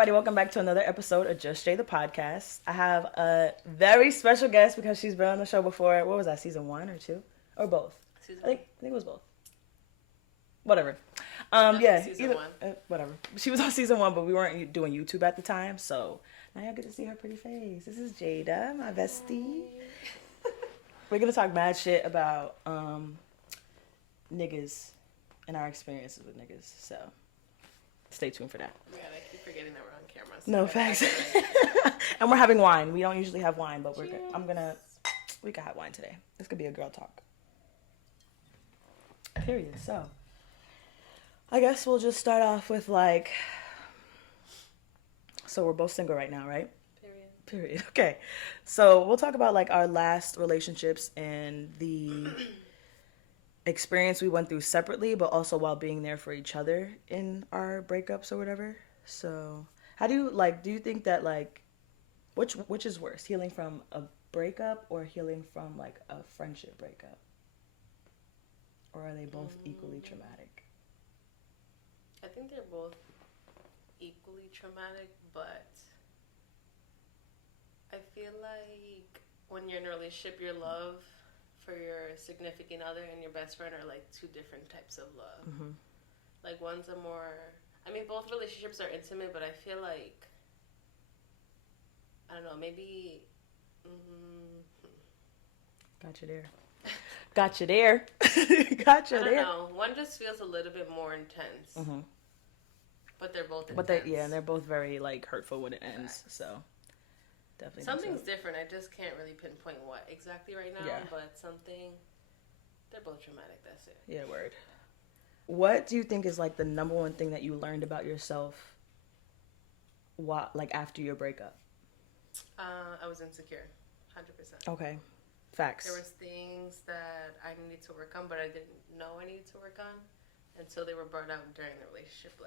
everybody? Welcome back to another episode of Just Jay the Podcast. I have a very special guest because she's been on the show before. What was that, season 1 or 2? Or both? I think it was both. Whatever. Season 1. Whatever. She was on season 1, but we weren't doing YouTube at the time, so now y'all get to see her pretty face. This is Jada, my bestie. We're going to talk mad shit about niggas and our experiences with niggas, so stay tuned for that. Oh my God, I keep forgetting that we're on camera. So no, facts. And we're having wine. We don't usually have wine, but we can have wine today. This could be a girl talk. Period. So, I guess we'll just start off with so we're both single right now, right? Period. Okay. So we'll talk about our last relationships and the experience we went through separately, but also while being there for each other in our breakups or whatever. So how do you think that which is worse, healing from a breakup or healing from a friendship breakup? Or are they both equally traumatic? I think they're both equally traumatic, but I feel like when you're in a relationship, your love for your significant other and your best friend are two different types of love. Mm-hmm. One's a more, both relationships are intimate, but I feel I don't know, maybe. Got you there. Got you there. Got you there. I don't know. One just feels a little bit more intense. Mm-hmm. But they're both intense. But and they're both very hurtful when it ends. So definitely something's different. I just can't really pinpoint what exactly right now. Yeah. But they're both traumatic. That's it. Yeah, word. What do you think is the number one thing that you learned about yourself after your breakup? I was insecure, 100%. Okay. Facts. There was things that I needed to work on, but I didn't know I needed to work on until they were brought out during the relationship.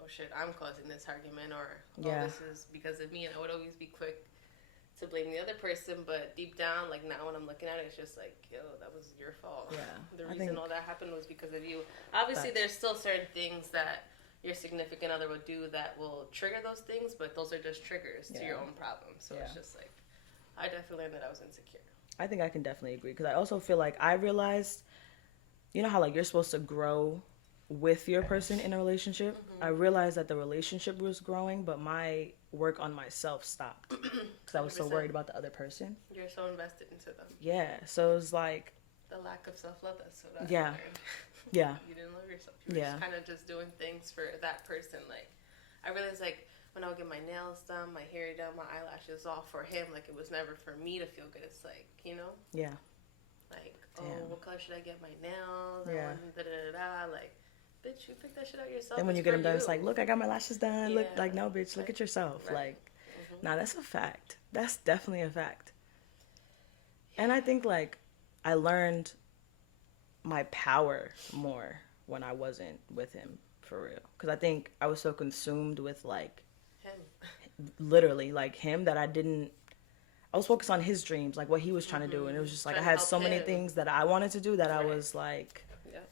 Oh shit, I'm causing this argument, or this is because of me, and I would always be quick to blame the other person, but deep down, now when I'm looking at it, it's just yo, that was your fault. Yeah. The reason all that happened was because of you. Obviously, there's still certain things that your significant other would do that will trigger those things, but those are just triggers to your own problems. So it's just I definitely learned that I was insecure. I think I can definitely agree, because I also feel I realized, you know how you're supposed to grow with your person in a relationship. Mm-hmm. I realized that the relationship was growing, but my work on myself stopped because I was so worried about the other person. You're so invested into them. Yeah, so it was the lack of self-love. That's what I learned. Yeah. You didn't love yourself. You were just kind of just doing things for that person. I realized when I would get my nails done, my hair done, my eyelashes all for him, it was never for me to feel good. It's Yeah. What color should I get my nails? Yeah. Bitch, you pick that shit out yourself. And when you get them done, it's look, I got my lashes done. Yeah. Look, no, bitch, look at yourself. Right. Nah, that's a fact. That's definitely a fact. Yeah. And I think, I learned my power more when I wasn't with him, for real. Because I think I was so consumed with, him. Literally, him, that I was focused on his dreams, what he was trying to do. And it was just, I had so many things that I wanted to do that I was,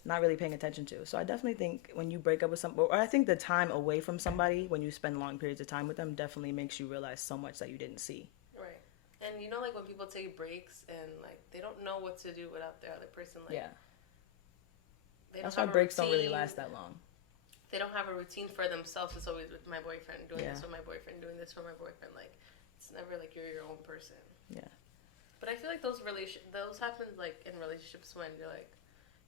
not really paying attention to. So I definitely think when you break up with somebody, or I think the time away from somebody, when you spend long periods of time with them, definitely makes you realize so much that you didn't see. Right. And when people take breaks and they don't know what to do without their other person, that's why breaks don't really last that long. They don't have a routine for themselves. It's always with my boyfriend, doing this with my boyfriend, doing this for my boyfriend. It's never you're your own person. Yeah. But I feel those happen in relationships when you're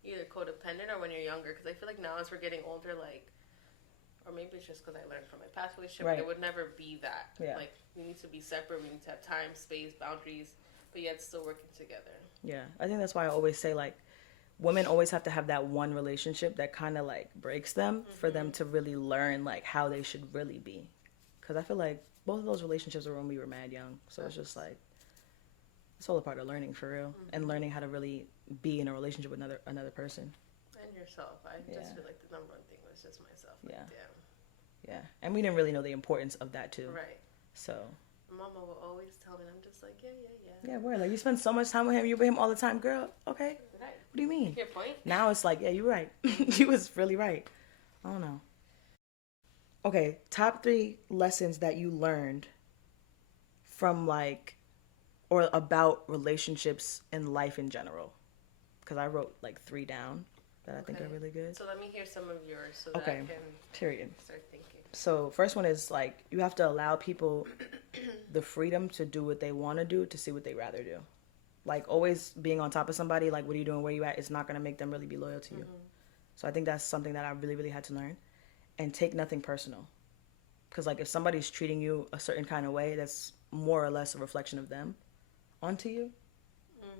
either codependent or when you're younger, because I feel now as we're getting older, or maybe it's just because I learned from my past relationship, but it would never be that. Yeah. We need to be separate, we need to have time, space, boundaries, but yet still working together. Yeah, I think that's why I always say, women always have to have that one relationship that kind of, breaks them for them to really learn, how they should really be. Because I feel both of those relationships were when we were mad young, so it's just, it's all a part of learning, for real, and learning how to really be in a relationship with another person. And yourself. I just feel the number one thing was just myself. Yeah. Damn. Yeah. And we didn't really know the importance of that, too. Right. So. Mama will always tell me, and I'm just yeah. Yeah, we're you spend so much time with him, you're with him all the time. Girl, okay. Right. What do you mean? Your point? Now it's yeah, you're right. You was really right. I don't know. Okay, top 3 lessons that you learned from like or about relationships and life in general. Because I wrote like 3 down that I think Okay. are really good. So let me hear some of yours so that I Okay, can period. start thinking. So first one is like you have to allow people the freedom to do what they want to do to see what they rather do. Like always being on top of somebody, like what are you doing, where you at, it's not gonna make them really be loyal to you. Mm-hmm. So I think that's something that I really, really had to learn. And take nothing personal. Because like if somebody's treating you a certain kind of way, that's more or less a reflection of them onto you.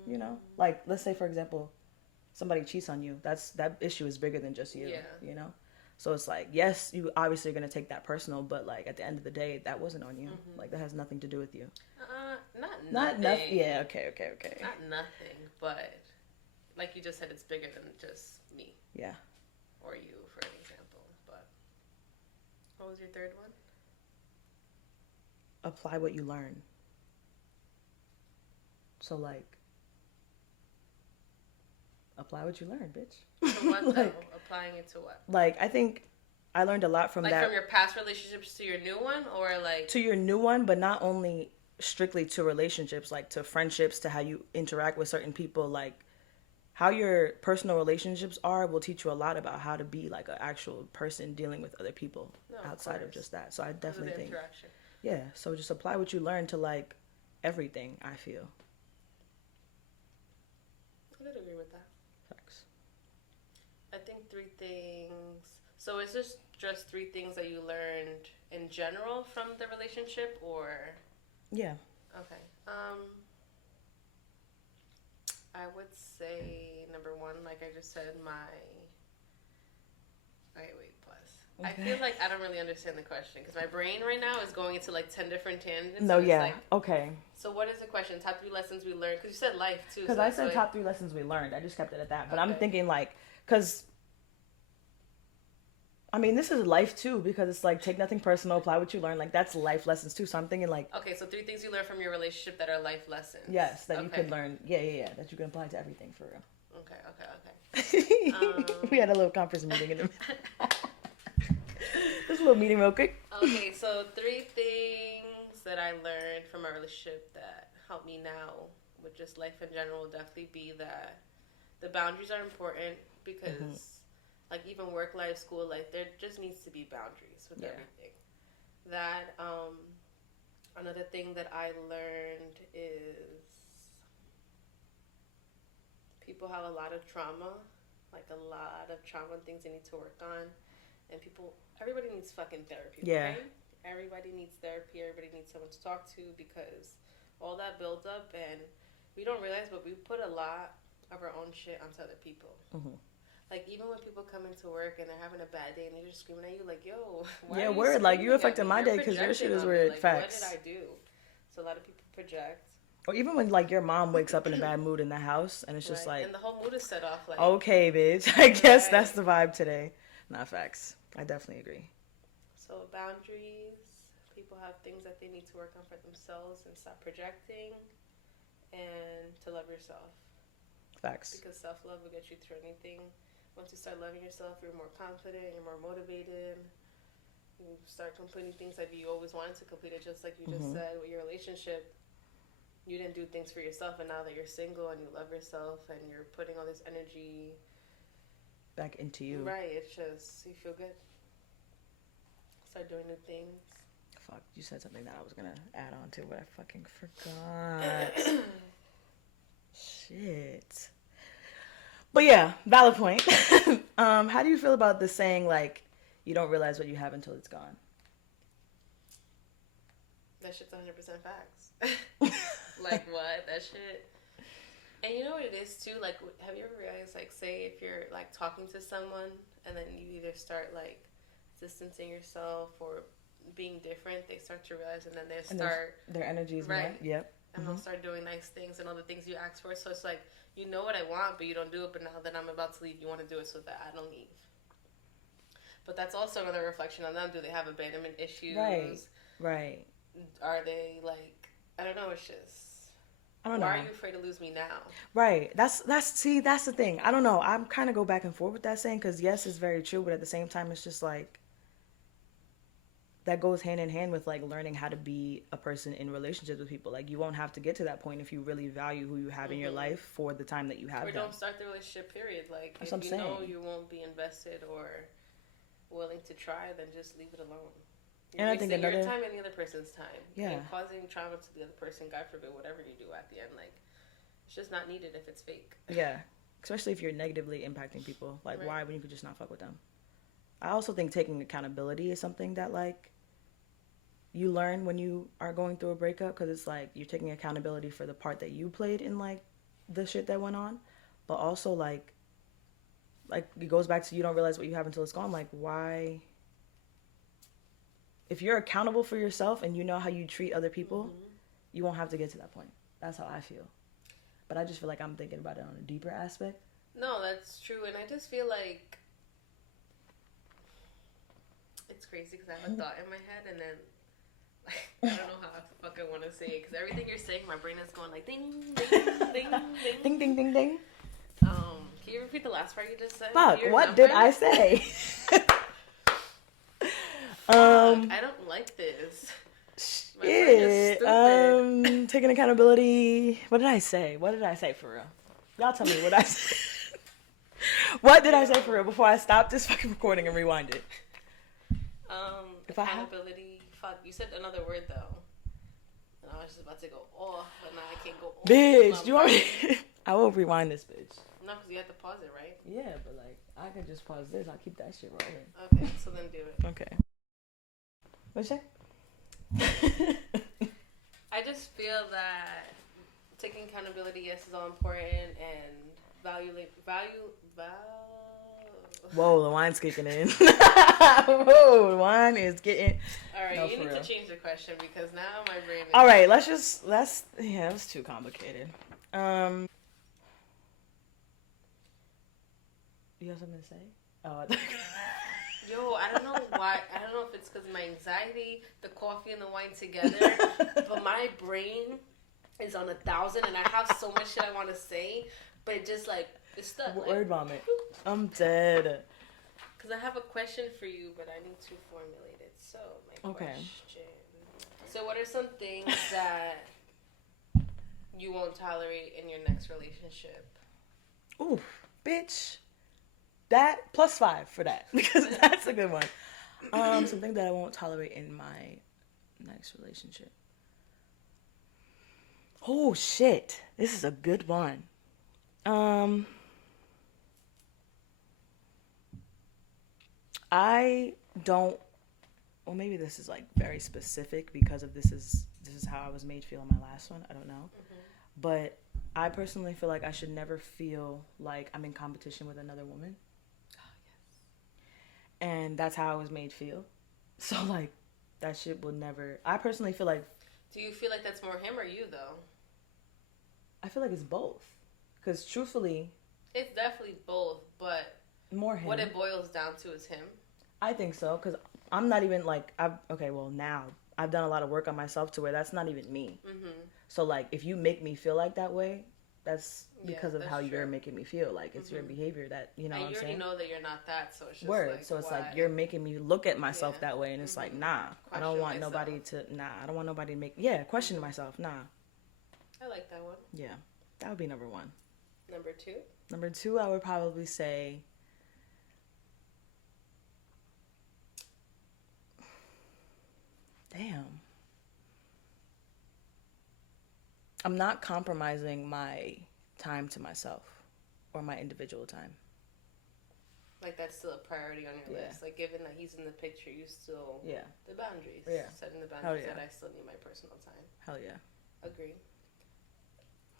You know, Mm-hmm. like let's say for example, somebody cheats on you. That issue is bigger than just you. Yeah. You know, so it's like yes, you obviously are gonna take that personal, but like at the end of the day, that wasn't on you. Mm-hmm. Like that has nothing to do with you. Not Not nothing. nothing. Yeah. Okay. Okay. Okay. Not nothing, but like you just said, it's bigger than just me. Yeah. Or you, for an example. But what was your third one? Apply what you learn. So like apply what you learn, bitch. To what like, though? Applying it to what? Like I think I learned a lot from like that. From your past relationships to your new one, or like to your new one, but not only strictly to relationships, like to friendships, to how you interact with certain people, like how your personal relationships are will teach you a lot about how to be like an actual person dealing with other people no, outside of just that. So I definitely think, interaction. yeah. So just apply what you learn to like everything. I feel. I would agree with that. Facts. I think 3 things. So is this just 3 things that you learned in general from the relationship, or? Yeah. Okay. I would say number one, like I just said, my. Okay, wait, pause. Okay. I feel like I don't really understand the question because my brain right now is going into like 10 different tangents. No, yeah. Like, okay. So what is the question? Top 3 lessons we learned? Because you said life too. Because so I said top 3 lessons we learned. I just kept it at that. But okay. I'm thinking like, because I mean, this is life too, because it's like take nothing personal, apply what you learn. Like that's life lessons too. So I'm thinking like, okay, so 3 things you learned from your relationship that are life lessons. Yes, that you could learn. Yeah, that you can apply to everything for real. Okay. We had a little conference meeting in the just a little meeting real quick. Okay, so 3 things that I learned from our relationship that help me now with just life in general would definitely be that the boundaries are important because like even work life, school life, there just needs to be boundaries with everything. That another thing that I learned is people have a lot of trauma, like a lot of trauma and things they need to work on, and everybody needs fucking therapy. Yeah. Okay? Everybody needs therapy. Everybody needs someone to talk to because all that builds up, and we don't realize, but we put a lot of our own shit onto other people. Mm-hmm. Like even when people come into work and they're having a bad day and they're just screaming at you, like, "Yo, why are you word like you affected my day because your shit is weird." Like, facts. What did I do? So a lot of people project. Or even when like your mom wakes up in a bad mood in the house and it's just like, and the whole mood is set off. Like, okay, bitch, I guess that's the vibe today. Not facts. I definitely agree. So boundaries. People have things that they need to work on for themselves and stop projecting, and to love yourself. Facts. Because self-love will get you through anything. Once you start loving yourself, you're more confident, you're more motivated. You start completing things that you always wanted to complete. It just like you just said with your relationship. You didn't do things for yourself, and now that you're single and you love yourself and you're putting all this energy back into you. Right, it's just you feel good. Start doing new things. Fuck, you said something that I was gonna add on to, but I fucking forgot. Shit. But yeah, valid point. How do you feel about the saying like you don't realize what you have until it's gone? That shit's 100% facts. Like what? That shit. And you know what it is too? Like, have you ever realized, like, say if you're like talking to someone and then you either start like distancing yourself or being different, they start to realize, and then they start their energy is right. Yep. And they'll start doing nice things and all the things you ask for. So it's like, you know what I want, but you don't do it. But now that I'm about to leave, you want to do it so that I don't leave. But that's also another reflection on them. Do they have abandonment issues? Right. Are they like, I don't know. It's just. I don't know. Why are you afraid to lose me now? Right. That's the thing. I don't know. I'm kind of go back and forth with that saying because yes, it's very true, but at the same time, it's just like that goes hand in hand with like learning how to be a person in relationships with people. Like you won't have to get to that point if you really value who you have in your life for the time that you have. Or them. Don't start the relationship. Period. Like That's if you know you won't be invested or willing to try, then just leave it alone. You're wasting your time and the other person's time. Yeah. And causing trauma to the other person. God forbid, whatever you do at the end, like it's just not needed if it's fake. Yeah. Especially if you're negatively impacting people. Like, why when you could just not fuck with them? I also think taking accountability is something that, like, you learn when you are going through a breakup. Because it's like you're taking accountability for the part that you played in, like, the shit that went on. But also, like it goes back to you don't realize what you have until it's gone. Like, why? If you're accountable for yourself and you know how you treat other people, you won't have to get to that point. That's how I feel. But I just feel like I'm thinking about it on a deeper aspect. No, that's true. And I just feel like it's crazy because I have a thought in my head and then like, I don't know how the fuck I want to say it because everything you're saying, my brain is going like ding, ding, ding, ding. Ding, ding, ding, ding. Can you repeat the last part you just said? Fuck, what did I say? I don't like this. Taking accountability. What did I say? What did I say for real? Y'all tell me what I said. What did I say for real before I stop this fucking recording and rewind it? Accountability. Fuck, you said another word though. And I was just about to go off, but now I can't go off. Bitch, do you want me? I will rewind this, bitch. No, because you have to pause it, right? Yeah, but like, I could just pause this. I'll keep that shit rolling. Okay, so then do it. Okay. What'd you say? I just feel that taking accountability, yes, is all important, and value. Whoa, the wine's kicking in. Whoa, the wine is getting. All right, you need to change the question because now my brain. All right, that was too complicated. You have something to say? Oh. Yo, I don't know why. I don't know if it's because my anxiety, the coffee, and the wine together, but my brain is on 1,000, and I have so much shit I want to say, but it just like it's stuck. Word vomit. I'm dead. Because I have a question for you, but I need to formulate it. So my question. So what are some things that you won't tolerate in your next relationship? Ooh, bitch. That +5 for that because that's a good one. Something that I won't tolerate in my next relationship. Oh shit, this is a good one. I don't. Well, maybe this is like very specific because of this is how I was made feel in my last one. I don't know, but I personally feel like I should never feel like I'm in competition with another woman. And that's how I was made feel. So, like, that shit will never... I personally feel like... Do you feel like that's more him or you, though? I feel like it's both. Because, truthfully... It's definitely both, but... More him. What it boils down to is him. I think so, because I'm not even, like... now, I've done a lot of work on myself to where that's not even me. Mm-hmm. So, like, if you make me feel like that way... That's because of how you're making me feel. Like, it's your behavior that, you know what I'm saying? You already know that you're not that, so it's just Like, so it's like, you're making me look at myself that way, and it's like, nah. I don't want nobody to make... question myself. Nah. I like that one. Yeah. That would be number one. Number two? Number two, I would probably say... Damn. I'm not compromising my time to myself or my individual time. Like that's still a priority on your list. Like given that he's in the picture, you still the boundaries. Setting the boundaries that I still need my personal time. Hell yeah. Agree.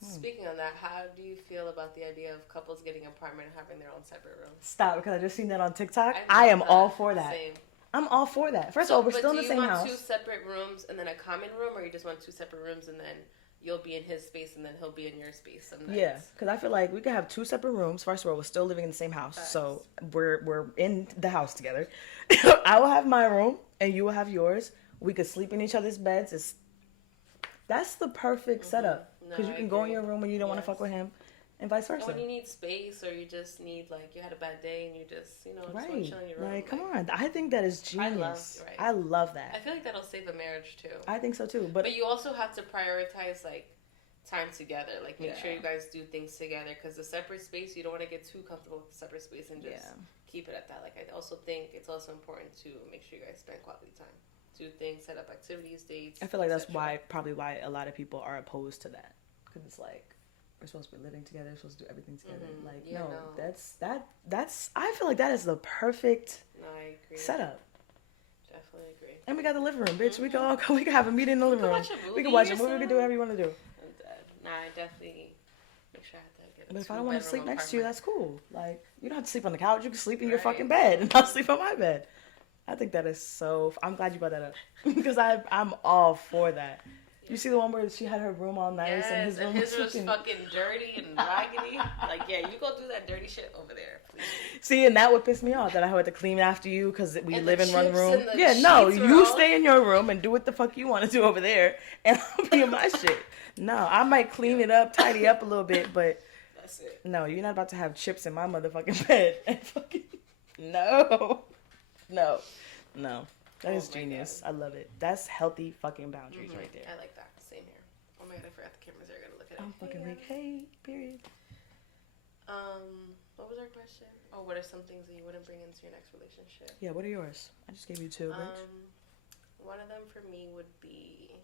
Speaking of that, how do you feel about the idea of couples getting an apartment and having their own separate rooms? Stop, because I just seen that on TikTok. I am all for that. Same. I'm all for that. First of all, we're still in the same house. Do you want 2 separate rooms and then a common room, or you just want 2 separate rooms and then you'll be in his space and then he'll be in your space some nights? Yeah, because I feel like we could have 2 separate rooms. First of all, we're still living in the same house, so we're in the house together. I will have my room and you will have yours. We could sleep in each other's beds. That's the perfect setup because you can go in your room when you don't want to fuck with him, and vice And versa. when you need space, or you just need, like, you had a bad day and you just, just want Right. to chill in your room. Like, come on. I think that is genius. I love that. I feel like that'll save a marriage too. I think so too. But you also have to prioritize, like, time together. Like, make sure you guys do things together, because the separate space, you don't want to get too comfortable with the separate space and just keep it at that. Like, I also think it's also important to make sure you guys spend quality time. Do things, set up activities, dates. I feel like that's probably why a lot of people are opposed to that, because it's like, we're supposed to be living together, we're supposed to do everything together. Mm-hmm. Like, no, that's I feel like that is the perfect setup. Definitely agree. And we got the living room, bitch. Mm-hmm. We can have a meeting in the living room. We can watch a movie. We can do whatever you want to do. I'm dead. Nah, I definitely make sure I have to get a But if I don't want to sleep next to you, that's cool. Like, you don't have to sleep on the couch. You can sleep in your fucking bed, and I'll sleep on my bed. I think that is so. I'm glad you brought that up, because I'm all for that. You see the one where she had her room all nice, and his room was fucking dirty and raggedy. Like, yeah, you go do that dirty shit over there, please. See, and that would piss me off, that I had to clean after you because we live in one room. Yeah, no, you stay in your room and do what the fuck you want to do over there, and I'll be in my shit. No, I might clean it up, tidy up a little bit, but that's it. No, you're not about to have chips in my motherfucking bed. And fucking no. That is genius. God. I love it. That's healthy fucking boundaries right there. I like that. Same here. Oh my god, I forgot the cameras are. I gotta look at it. I'm fucking like, hey, period. What was our question? Oh, what are some things that you wouldn't bring into your next relationship? Yeah, what are yours? I just gave you two, bitch. One of them for me would be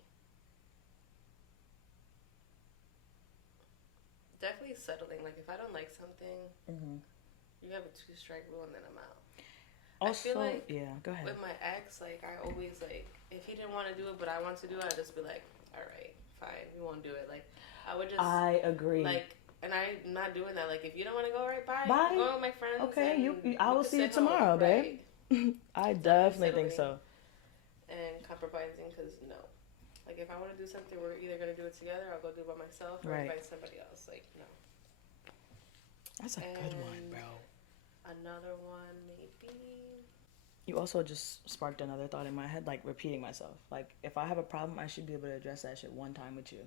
definitely settling. Like, if I don't like something, you have a 2-strike rule and then I'm out. Also, I feel like, go ahead. With my ex, like, I always, like, if he didn't want to do it, but I want to do it, I'd just be like, all right, fine, we won't do it. Like, I would just... I agree. Like, and I'm not doing that. Like, if you don't want to go, all right, bye. I'm going with my friends. Okay, I will see you tomorrow, babe. I definitely think so. And compromising, because no. Like, if I want to do something, we're either going to do it together, I'll go do it by myself, or invite somebody else. Like, no. That's a good one, bro. Another one, maybe. You also just sparked another thought in my head, like repeating myself. Like, if I have a problem, I should be able to address that shit one time with you.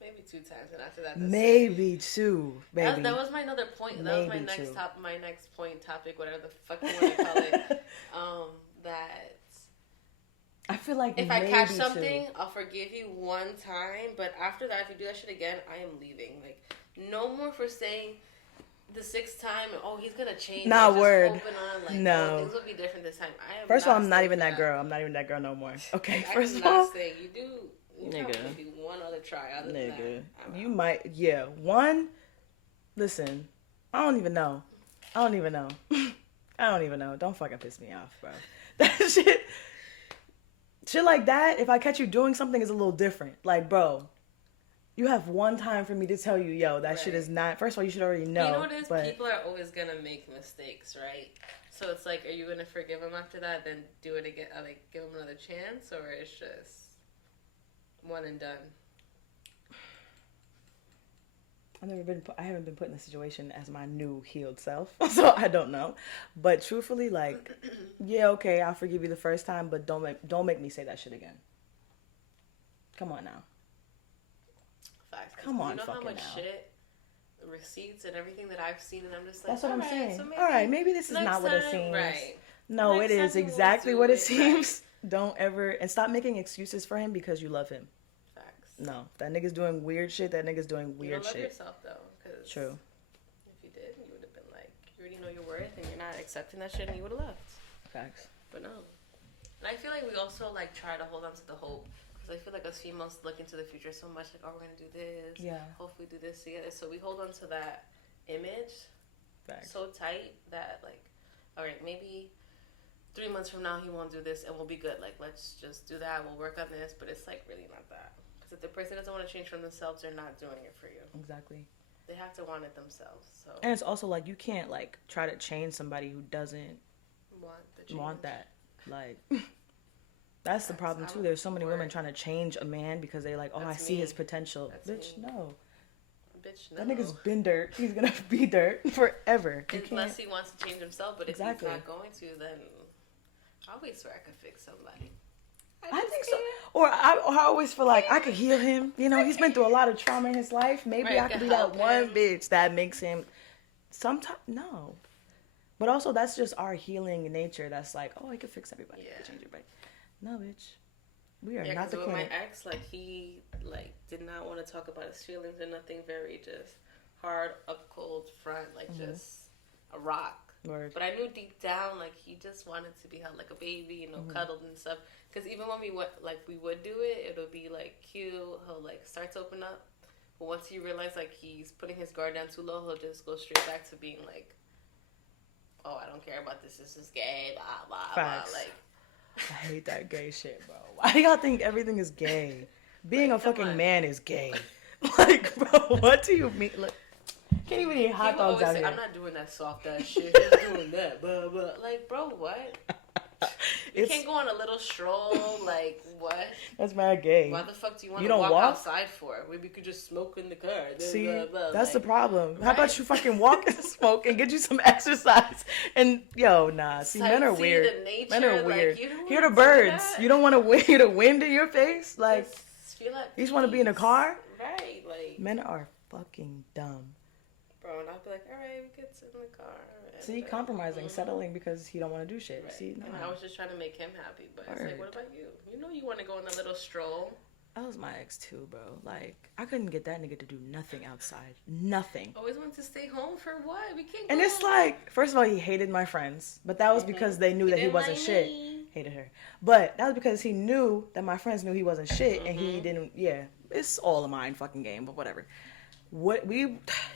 Maybe 2 times, and after that, maybe 2, baby. That was my another point. That was my next point topic, whatever the fuck you want to call it. That I feel like if I catch something, I'll forgive you one time, but after that, if you do that shit again, I am leaving. Like, no more for saying the 6th time, he's gonna change. Nah, word. Like, no. Things will be different this time. First of all, I'm not even that girl. I'm not even that girl no more. Okay, first of all. You do. Nigga. Maybe one other try. Other than that, you might. Yeah, one. Listen, I don't even know. I don't even know. Don't fucking piss me off, bro. That shit like that, if I catch you doing something, is a little different. Like, bro, you have one time for me to tell you, yo, that shit is not... First of all, you should already know. You know what it is? People are always going to make mistakes, right? So it's like, are you going to forgive them after that, then do it again, like, give them another chance? Or it's just one and done? I haven't been put in a situation as my new healed self, so I don't know. But truthfully, like, yeah, okay, I'll forgive you the first time, but don't make me say that shit again. Come on now. Facts. Come on, you know fucking how much now. Shit, receipts and everything that I've seen, and I'm just like, that's what I'm saying. So all right, maybe this is not what it seems. Right. No, it is exactly what it seems. Right. Don't ever, and stop making excuses for him because you love him. No, that nigga's doing weird shit. That nigga's doing weird shit. You don't love yourself, though. Cause true. If you did, you would have been like, you already know your worth, and you're not accepting that shit, and you would have left. Facts. But no. And I feel like we also, like, try to hold on to the hope. Because I feel like us females look into the future so much, like, oh, we're going to do this. Yeah. Hopefully do this together. So we hold on to that image so tight that, like, all right, maybe 3 months from now he won't do this, and we'll be good. Like, let's just do that. We'll work on this. But it's, like, really not that. Because if the person doesn't want to change from themselves, they're not doing it for you. Exactly. They have to want it themselves. So. And it's also like you can't like try to change somebody who doesn't want that. Like that's the problem too. There's so many women trying to change a man because they like, I see his potential. Bitch, no. Bitch, no. That nigga's been dirt. He's gonna be dirt forever. Unless he wants to change himself, but if he's not going to, then I always swear I could fix somebody. I think so. Or I always feel like I could heal him. You know, he's been through a lot of trauma in his life. Maybe I could be that one bitch that makes him. Sometimes no, but also that's just our healing nature. That's like, oh, I could fix everybody. I could change everybody. No, bitch. We are not the queen. With my ex, like he did not want to talk about his feelings or nothing. Very just hard, up cold front, like just a rock. Word. But I knew deep down, like he just wanted to be held like a baby, you know, cuddled and stuff. Because even when we would do it, it would be like cute. He'll like start to open up, but once he realized like he's putting his guard down too low, he'll just go straight back to being like, "Oh, I don't care about this. This is gay." Blah blah Facts. Blah. Like, I hate that gay shit, bro. Why do y'all think everything is gay? Being a fucking man is gay. Like, bro, what do you mean? Like, can't even eat hot dogs out here. I'm not doing that soft ass shit. He's doing that, but like, bro, what? You can't go on a little stroll, like, what? That's mad gay. Why the fuck do you want to walk outside for? We could just smoke in the car. See, that's the problem. Right? How about you fucking walk and smoke and get you some exercise? And, yo, nah. See, men are weird. Nature, men are weird. Hear the birds. You don't want to hear the wind in your face? Like, you just want to be in a car? Right, like. Men are fucking dumb. Bro, and I'll be like, all right, we get in the car. See, compromising, settling because he don't want to do shit. Right. See, no. And I was just trying to make him happy, but it's like, what about you? You know you want to go on a little stroll. That was my ex too, bro. Like, I couldn't get that nigga to do nothing outside. Nothing. Always wanted to stay home for what? We can't go. And it's like, first of all, he hated my friends, but that was because they knew that he wasn't shit. Hated her. But that was because he knew that my friends knew he wasn't shit, and he didn't, it's all a mind fucking game, but whatever.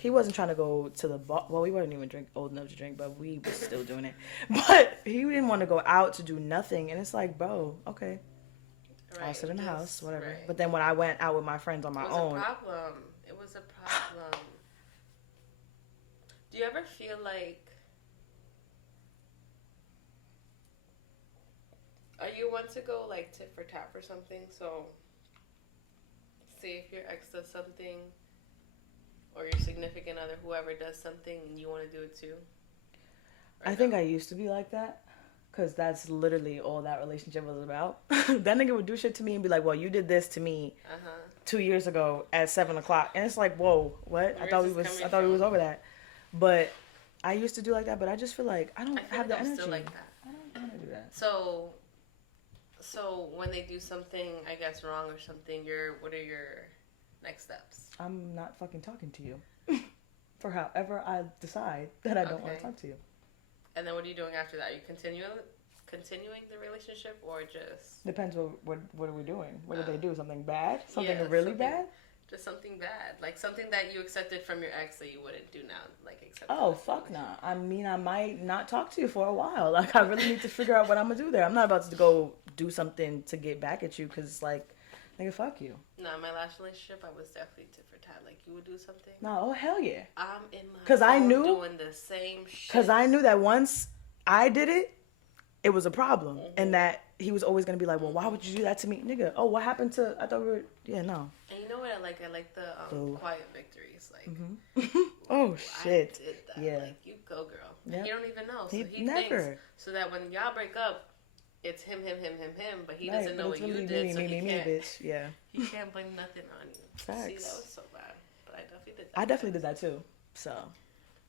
He wasn't trying to go to the bar. Well, we weren't even old enough to drink, but we were still doing it. But he didn't want to go out to do nothing, and it's like, bro, okay, right, I'll sit in the house, whatever. Right. But then when I went out with my friends on my own, it was a problem. Do you ever feel like, are you one to go like tit for tat for something? So, say if your ex does something, or your significant other, whoever does something, and you want to do it too? I think I used to be like that, because that's literally all that relationship was about. That nigga would do shit to me and be like, well, you did this to me 2 years ago at 7:00. And it's like, whoa, what? I thought we was over that. But I used to do like that, but I just feel like I don't have the energy. Still like that. I don't want to do that. So when they do something, I guess, wrong or something, what are your next steps? I'm not fucking talking to you for however I decide that I don't want to talk to you. And then what are you doing after that? Are you continuing the relationship, or just... Depends what are we doing? What did they do? Something bad? Something really bad? Just something bad. Like something that you accepted from your ex that you wouldn't do now. Like accept. Oh, fuck nah. I mean, I might not talk to you for a while. Like, I really need to figure out what I'm going to do there. I'm not about to go do something to get back at you, because it's like, nigga, fuck you. No, my last relationship, I was definitely tit for tat. Like, you would do something. No, oh, hell yeah. I'm in my phone doing the same shit. Because I knew that once I did it, it was a problem. And that he was always going to be like, well, why would you do that to me? Nigga, oh, what happened to, I thought we were, no. And you know what I like? I like the quiet victories. Like, oh, shit. I did that. Yeah. Like, you go, girl. Yep. And he don't even know. So he never. thinks, so that when y'all break up, it's him, but he doesn't know what you did, so he can't, bitch. Yeah. He can't blame nothing on you. Facts. See, that was so bad, but I definitely did that. I definitely did that too, so.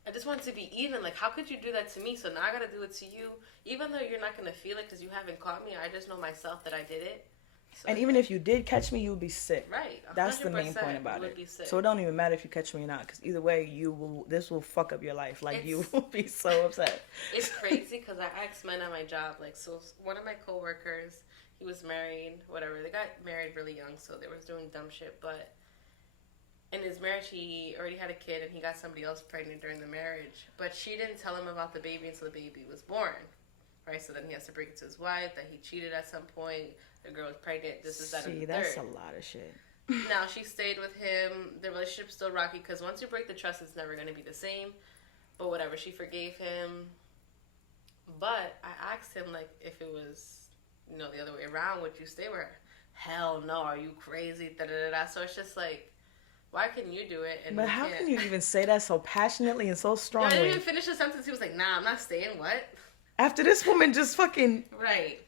I just want to be even, like, how could you do that to me, so now I gotta do it to you, even though you're not gonna feel it, because you haven't caught me, I just know myself that I did it. So, and even if you did catch me, you would be sick. Right. That's the main point about it. So it don't even matter if you catch me or not, because either way, this will fuck up your life. Like, you will be so upset. It's crazy, because I asked men at my job, like, so one of my coworkers, he was married, whatever. They got married really young, so they was doing dumb shit, but in his marriage, he already had a kid, and he got somebody else pregnant during the marriage, but she didn't tell him about the baby until the baby was born. Right, so then he has to break it to his wife that he cheated at some point. The girl was pregnant. This is that. See, that's a lot of shit. Now she stayed with him. The relationship's still rocky because once you break the trust, it's never going to be the same. But whatever, she forgave him. But I asked him like if it was, the other way around, would you stay with her? Hell no. Are you crazy? Da da da. So it's just like, why can you do it? But how can you even say that so passionately and so strongly? I didn't even finish the sentence. He was like, nah, I'm not staying. What? After this woman just fucking... Right.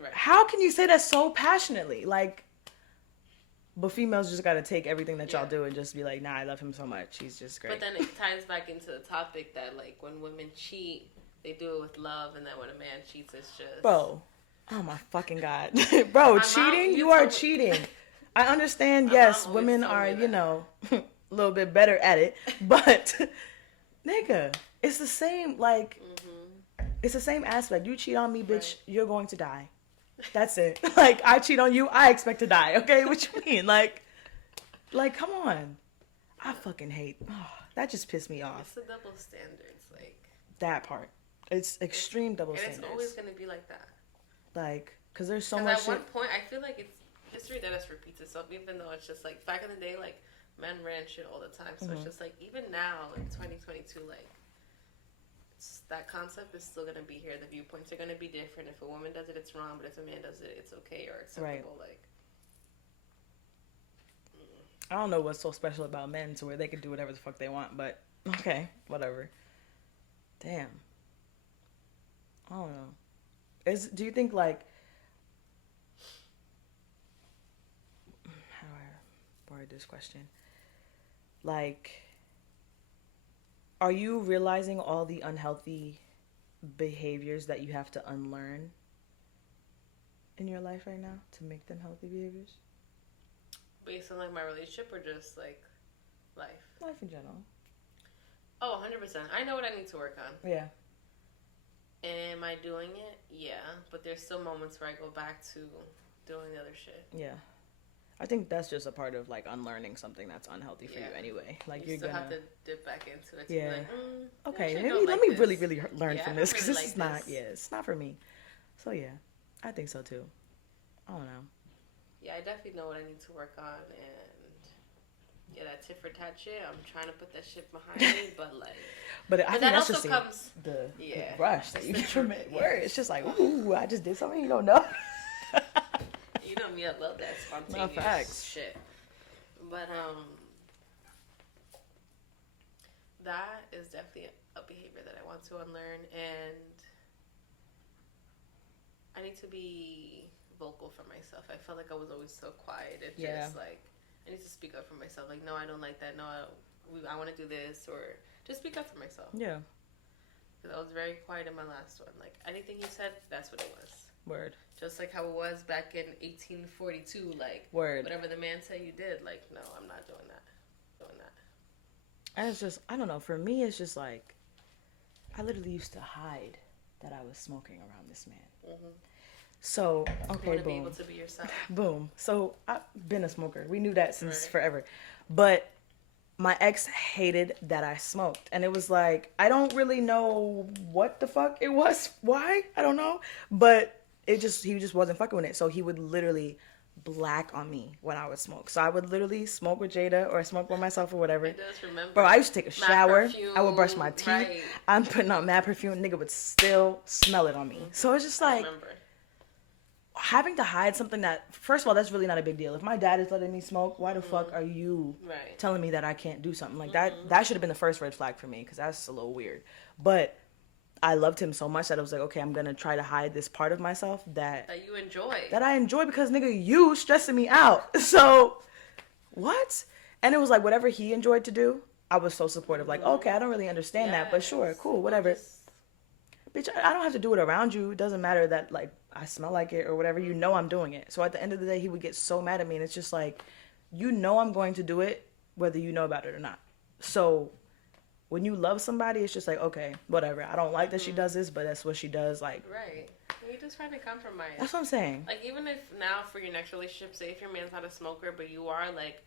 Right. How can you say that so passionately? Like, but females just gotta take everything that y'all do and just be like, nah, I love him so much. He's just great. But then it ties back into the topic that, like, when women cheat, they do it with love, and then when a man cheats, it's just... Bro. Oh, my fucking God. Bro, cheating? You are cheating. I understand, yes, women are, you know, a little bit better at it. But, nigga, it's the same, like, it's the same aspect. You cheat on me, bitch, you're going to die. That's it. Like, I cheat on you, I expect to die. Okay, what you mean? Like, come on. I fucking hate. Oh, that just pissed me off. It's the double standards, like that part. It's extreme double standards. And it's always gonna be like that. Like, cause there's so much. At one point, I feel like history that just repeats itself. Even though it's just like back in the day, like men ran shit all the time. So it's just like even now, like 2022, like. That concept is still gonna be here. The viewpoints are gonna be different. If a woman does it, it's wrong. But if a man does it, it's okay or acceptable. Right. Like, I don't know what's so special about men to where they can do whatever the fuck they want. But okay, whatever. Damn. I don't know. Do you think like? How do I word this question? Like. Are you realizing all the unhealthy behaviors that you have to unlearn in your life right now to make them healthy behaviors? Based on like my relationship or just like life? Life in general. Oh, 100%. I know what I need to work on. Yeah. Am I doing it? Yeah. But there's still moments where I go back to doing the other shit. Yeah. I think that's just a part of like unlearning something that's unhealthy for you anyway. Like you still have to dip back into it. To yeah. Be like, okay. Maybe let me really learn from this because this is not. Yeah, it's not for me. So yeah, I think so too. I don't know. Yeah, I definitely know what I need to work on, and yeah, that tit for tat shit. I'm trying to put that shit behind me, but like. But I think that that's also just comes the rush that you get from it. Where it's just like, ooh, I just did something you don't know. You know me, I love that spontaneous shit. But that is definitely a behavior that I want to unlearn, and I need to be vocal for myself. I felt like I was always so quiet. It's just like I need to speak up for myself. Like, no, I don't like that. No, I want to do this, or just speak up for myself. Yeah. Because I was very quiet in my last one. Like anything you said, that's what it was. Word. Just like how it was back in 1842, like, word. Whatever the man said you did, like, no, I'm not doing that. And it's just, I don't know, for me, it's just like, I literally used to hide that I was smoking around this man. Mm-hmm. So, okay, you boom. Be able to be yourself. Boom. So, I've been a smoker. We knew that since forever. But my ex hated that I smoked. And it was like, I don't really know what the fuck it was. Why? I don't know. But he just wasn't fucking with it. So he would literally black on me when I would smoke. So I would literally smoke with Jada or smoke by myself or whatever. I just remember. Bro, I used to take a shower. Perfume, I would brush my teeth. Right. I'm putting on mad perfume. Nigga would still smell it on me. So it's just like having to hide something that, first of all, that's really not a big deal. If my dad is letting me smoke, why the fuck are you telling me that I can't do something like that? That should have been the first red flag for me because that's a little weird. But I loved him so much that I was like, okay, I'm gonna try to hide this part of myself that you enjoy. That I enjoy because nigga, you stressing me out. So what? And it was like whatever he enjoyed to do, I was so supportive. Like, okay, I don't really understand that, but sure, cool, whatever. Bitch, I don't have to do it around you. It doesn't matter that like I smell like it or whatever. You know I'm doing it. So at the end of the day, he would get so mad at me, and it's just like, you know I'm going to do it whether you know about it or not. So when you love somebody, it's just like, okay, whatever. I don't like that she does this, but that's what she does. Like, right. You're just trying to compromise. That's what I'm saying. Like, even if now for your next relationship, say if your man's not a smoker, but you are, like,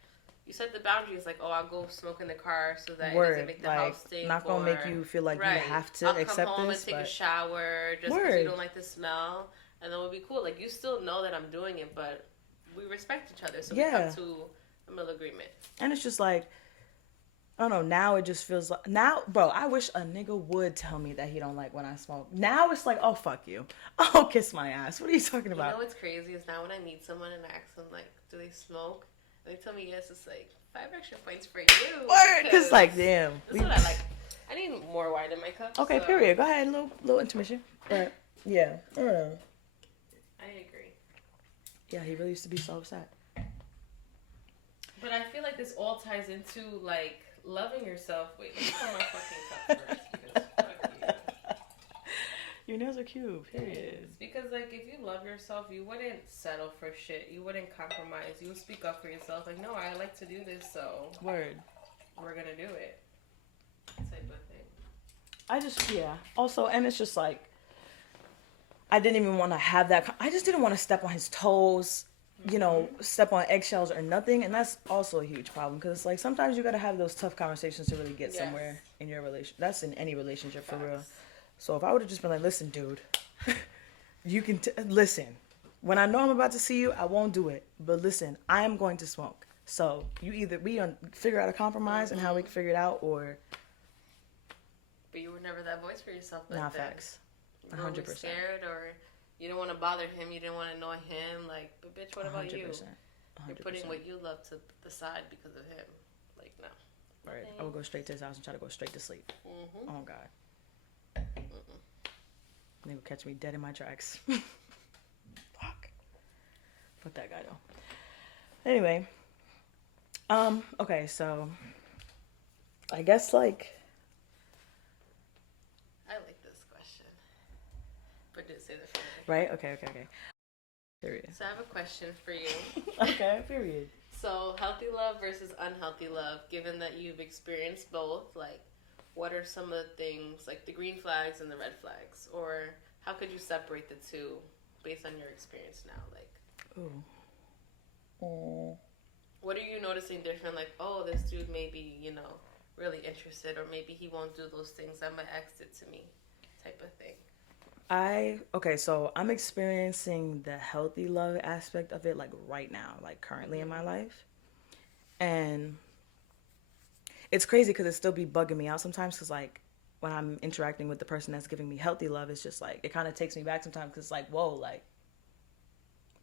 you set the boundaries, like, oh, I'll go smoke in the car so that it doesn't make the house stink. Not gonna make you feel like you have to accept this. I'll come home and take a shower just because you don't like the smell, and then we'll be cool. Like, you still know that I'm doing it, but we respect each other, so we come to a middle agreement. And it's just like, I don't know, now it just feels like, now, bro, I wish a nigga would tell me that he don't like when I smoke. Now it's like, oh, fuck you. Oh, kiss my ass. What are you talking about? You know what's crazy is now when I meet someone and I ask them, like, do they smoke? And they tell me yes, it's like, 5 extra points for you. Word, because, like, damn. That's what I like. I need more wine in my cup. Okay, period. Go ahead, little intermission. But, yeah. I don't know. I Yeah, he really used to be so upset. But I feel like this all ties into like loving yourself. Wait, let me pull my fucking cup first because fuck you. Your nails are cute. Period. Because like if you love yourself, you wouldn't settle for shit. You wouldn't compromise. You would speak up for yourself. Like, no, I like to do this, so Word. We're gonna do it. Type of thing. I just Also, and it's just like I didn't even want to have that. I just didn't want to step on his toes. You know, step on eggshells or nothing, and that's also a huge problem because it's like sometimes you gotta have those tough conversations to really get somewhere in your relation. That's in any relationship for real. So if I would have just been like, listen, dude, you can listen. When I know I'm about to see you, I won't do it. But listen, I am going to smoke. So you either figure out a compromise and how we can figure it out, or. But you were never that voice for yourself. Like not facts. 100%. You were scared, or you didn't want to bother him. You didn't want to annoy him. Like, but bitch, what about 100%. You? 100%. You're putting what you love to the side because of him. Like, no. Right. I would go straight to his house and try to go straight to sleep. Mm-hmm. Oh God. They would catch me dead in my tracks. Fuck. Fuck that guy though. Anyway. Okay, so I guess like I like this question. But didn't say the first. Right? Okay. Period. So I have a question for you. Okay, period. So healthy love versus unhealthy love, given that you've experienced both, like what are some of the things, like the green flags and the red flags? Or how could you separate the two based on your experience now? Like, what are you noticing different? Like, oh, this dude may be, really interested, or maybe he won't do those things that my ex did to me, type of thing. So I'm experiencing the healthy love aspect of it, like right now, like currently in my life. And it's crazy because it still be bugging me out sometimes because like when I'm interacting with the person that's giving me healthy love, it's just like it kind of takes me back sometimes because it's like, whoa, like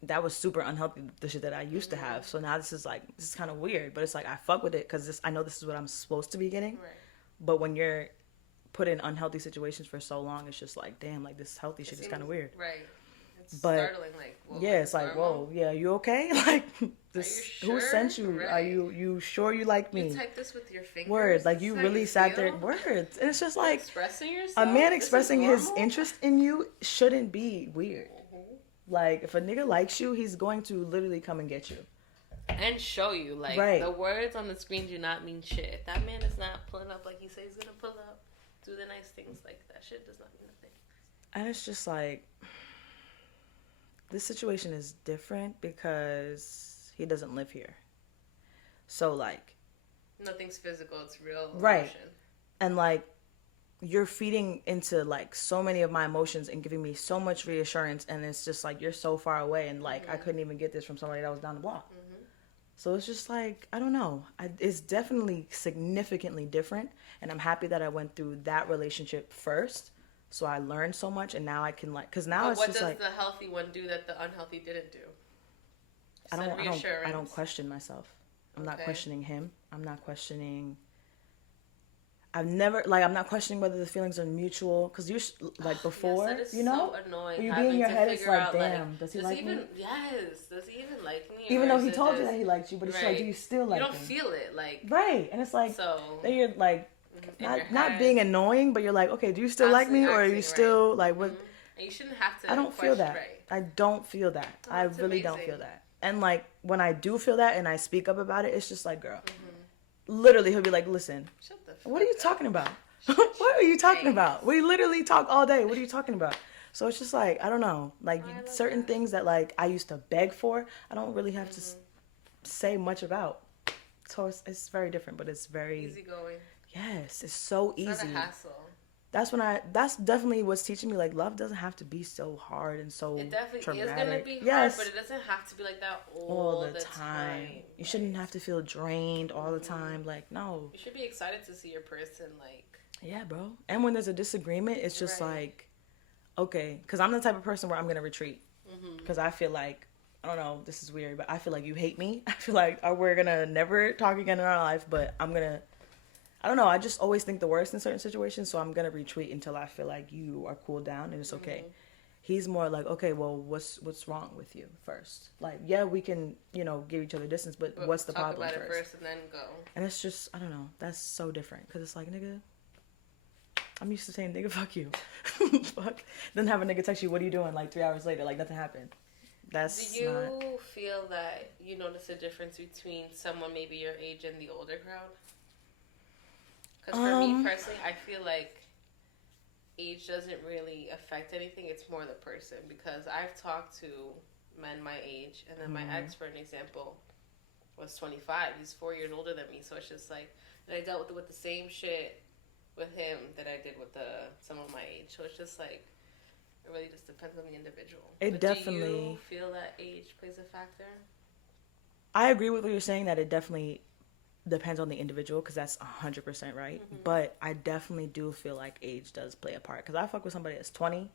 that was super unhealthy, the shit that I used to have. So now this is kind of weird, but it's like I fuck with it because I know this is what I'm supposed to be getting. Right. But when you're put in unhealthy situations for so long, it's just like, damn, like this healthy shit is kind of weird. Right. Startling, like, whoa, yeah, it's like, whoa, yeah, you okay? Like, this, sure? Who sent you? Right. Are you sure you like me? You type this with your fingers. Word, like you really sat there. Words, and it's just like expressing yourself. A man expressing his interest in you shouldn't be weird. Mm-hmm. Like, if a nigga likes you, he's going to literally come and get you and show you. Like, right. The words on the screen do not mean shit. If that man is not pulling up like he says he's gonna pull up, do the nice things, like that shit does not mean nothing. And it's just like, this situation is different because he doesn't live here. So like, nothing's physical, it's real right. Emotion. And like, you're feeding into like so many of my emotions and giving me so much reassurance, and it's just like you're so far away, and like I couldn't even get this from somebody that was down the block. So it's just like, I don't know. It's definitely significantly different, and I'm happy that I went through that relationship first. So I learned so much, and now I can like, because now it's just like. What does the healthy one do that the unhealthy didn't do? I don't question myself. I'm not questioning him. I'm not questioning. I'm not questioning whether the feelings are mutual. Because you like before, yes, so annoying. You be in your head, it's like, damn, does he like me? Yes, does he even like me? Even though he told you that he liked you, but it's like, do you still like him? You don't feel it, like. Right, and it's like, so then you're like. Not being annoying, but you're like, okay, do you still like me, or are you still like what? And you shouldn't have to. I don't feel that. Right. I don't feel that. Oh, I really don't feel that. And like when I do feel that and I speak up about it, it's just like, girl, literally, he'll be like, listen, what are you talking about? What are you talking about? We literally talk all day. What are you talking about? So it's just like, I don't know, like certain things that like I used to beg for, I don't really have to say much about. So it's very different, but it's very easygoing. Yes, it's so easy. It's not a hassle. That's definitely what's teaching me, like, love doesn't have to be so hard and so it definitely traumatic. Is gonna be hard, but it doesn't have to be like that all the time. You shouldn't have to feel drained all the time. Like, no. You should be excited to see your person, like. Yeah, bro. And when there's a disagreement, it's just like, okay, because I'm the type of person where I'm gonna retreat because I feel like, I don't know, this is weird, but I feel like you hate me. I feel like we're gonna never talk again in our life, but I don't know, I just always think the worst in certain situations, so I'm going to retreat until I feel like you are cooled down and it's okay. He's more like, okay, well, what's wrong with you first? Like, yeah, we can, give each other distance, but what's the problem talk about first? it first and then go. And it's just, I don't know. That's so different because it's like, nigga, I'm used to saying, nigga, fuck you. Fuck. Then have a nigga text you, what are you doing? Like 3 hours later, like nothing happened. That's Do you feel that you notice a difference between someone maybe your age and the older crowd? Because for me personally, I feel like age doesn't really affect anything. It's more the person. Because I've talked to men my age, and then my ex, for an example, was 25. He's 4 years older than me. So it's just like, and I dealt with the same shit with him that I did with someone my age. So it's just like, it really just depends on the individual. But definitely. Do you feel that age plays a factor? I agree with what you're saying, that it definitely depends on the individual, because that's 100% right. Mm-hmm. But I definitely do feel like age does play a part, because I fuck with somebody that's 20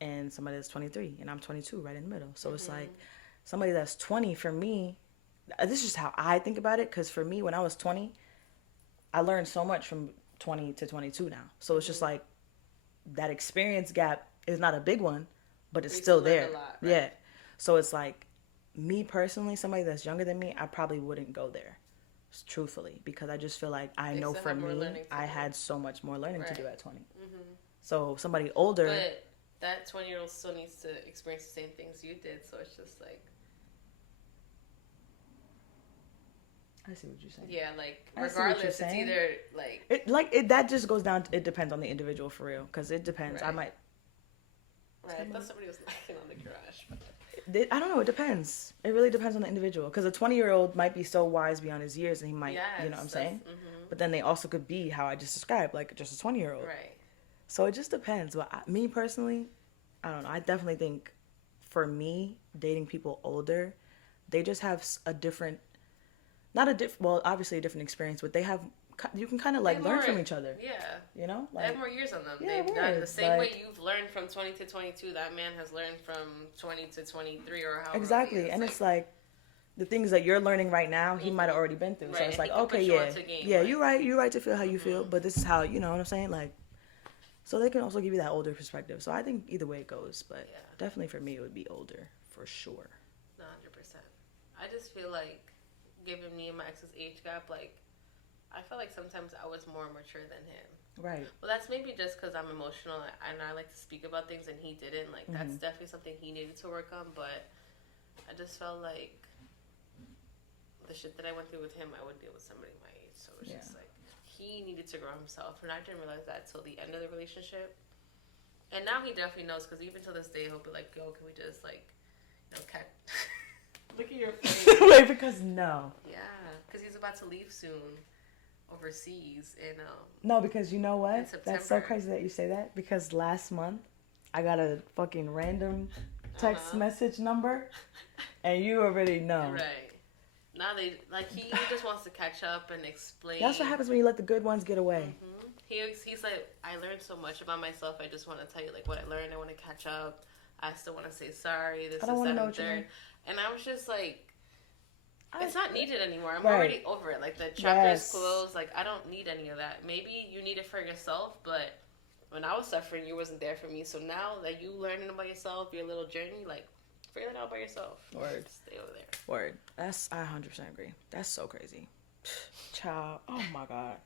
and somebody that's 23, and I'm 22, right in the middle. So it's like, somebody that's 20, for me, this is just how I think about it, because for me, when I was 20, I learned so much from 20 to 22 now. So it's just like, that experience gap is not a big one, but it's still there. A lot, right? Yeah. So it's like, me personally, somebody that's younger than me, I probably wouldn't go there, truthfully, because I just feel like I know for me, I had so much more learning to do at 20. Mm-hmm. So somebody older. But that 20-year-old still needs to experience the same things you did. So it's just like. I see what you're saying. Yeah, like, regardless, it's either, like... that just goes down, it depends on the individual, for real, because it depends. Right. I might... Right, I thought somebody was knocking on the garage. I don't know, it depends. It really depends on the individual, because a 20-year-old might be so wise beyond his years, and he might, you know what I'm saying? Mm-hmm. But then they also could be how I just described, like, just a 20-year-old. Right. So it just depends. But me, personally, I don't know. I definitely think, for me, dating people older, they just have a different... obviously a different experience, but you can kind of like learn from each other. Yeah. You know? Like, they have more years on them. Yeah, They've got the same way you've learned from 20 to 22, that man has learned from 20 to 23 or however. Exactly. And it's like, the things that you're learning right now, he might have already been through. Right. So it's like, okay, yeah, you're right. You're right to feel how you feel, but this is how, you know what I'm saying? Like, so they can also give you that older perspective. So I think either way it goes, but definitely for me, it would be older, for sure. 100%. I just feel like, given me and my ex's age gap, like, I feel like sometimes I was more mature than him. Right. Well, that's maybe just because I'm emotional and I like to speak about things and he didn't. Like, that's definitely something he needed to work on, but I just felt like the shit that I went through with him, I would deal with somebody my age. So it's just like, he needed to grow himself, and I didn't realize that till the end of the relationship. And now he definitely knows, because even till this day, he'll be like, yo, can we just, like, catch... Look at your face. Wait, because no. Yeah, because he's about to leave soon overseas. And no, because you know what? That's so crazy that you say that, because last month I got a fucking random text message number, and you already know. Right. Now he just wants to catch up and explain. That's what happens when you let the good ones get away. Mm-hmm. He's like, I learned so much about myself. I just want to tell you, like, what I learned. I want to catch up. I still want to say sorry. This is that and third. And I was just like, it's not needed anymore. I'm already over it. Like, the chapter is closed. Like, I don't need any of that. Maybe you need it for yourself, but when I was suffering, you wasn't there for me. So now that you learning about yourself, your little journey, like, figure that out by yourself. Word. Stay over there. Word. I 100% agree. That's so crazy. Child. Oh, my God.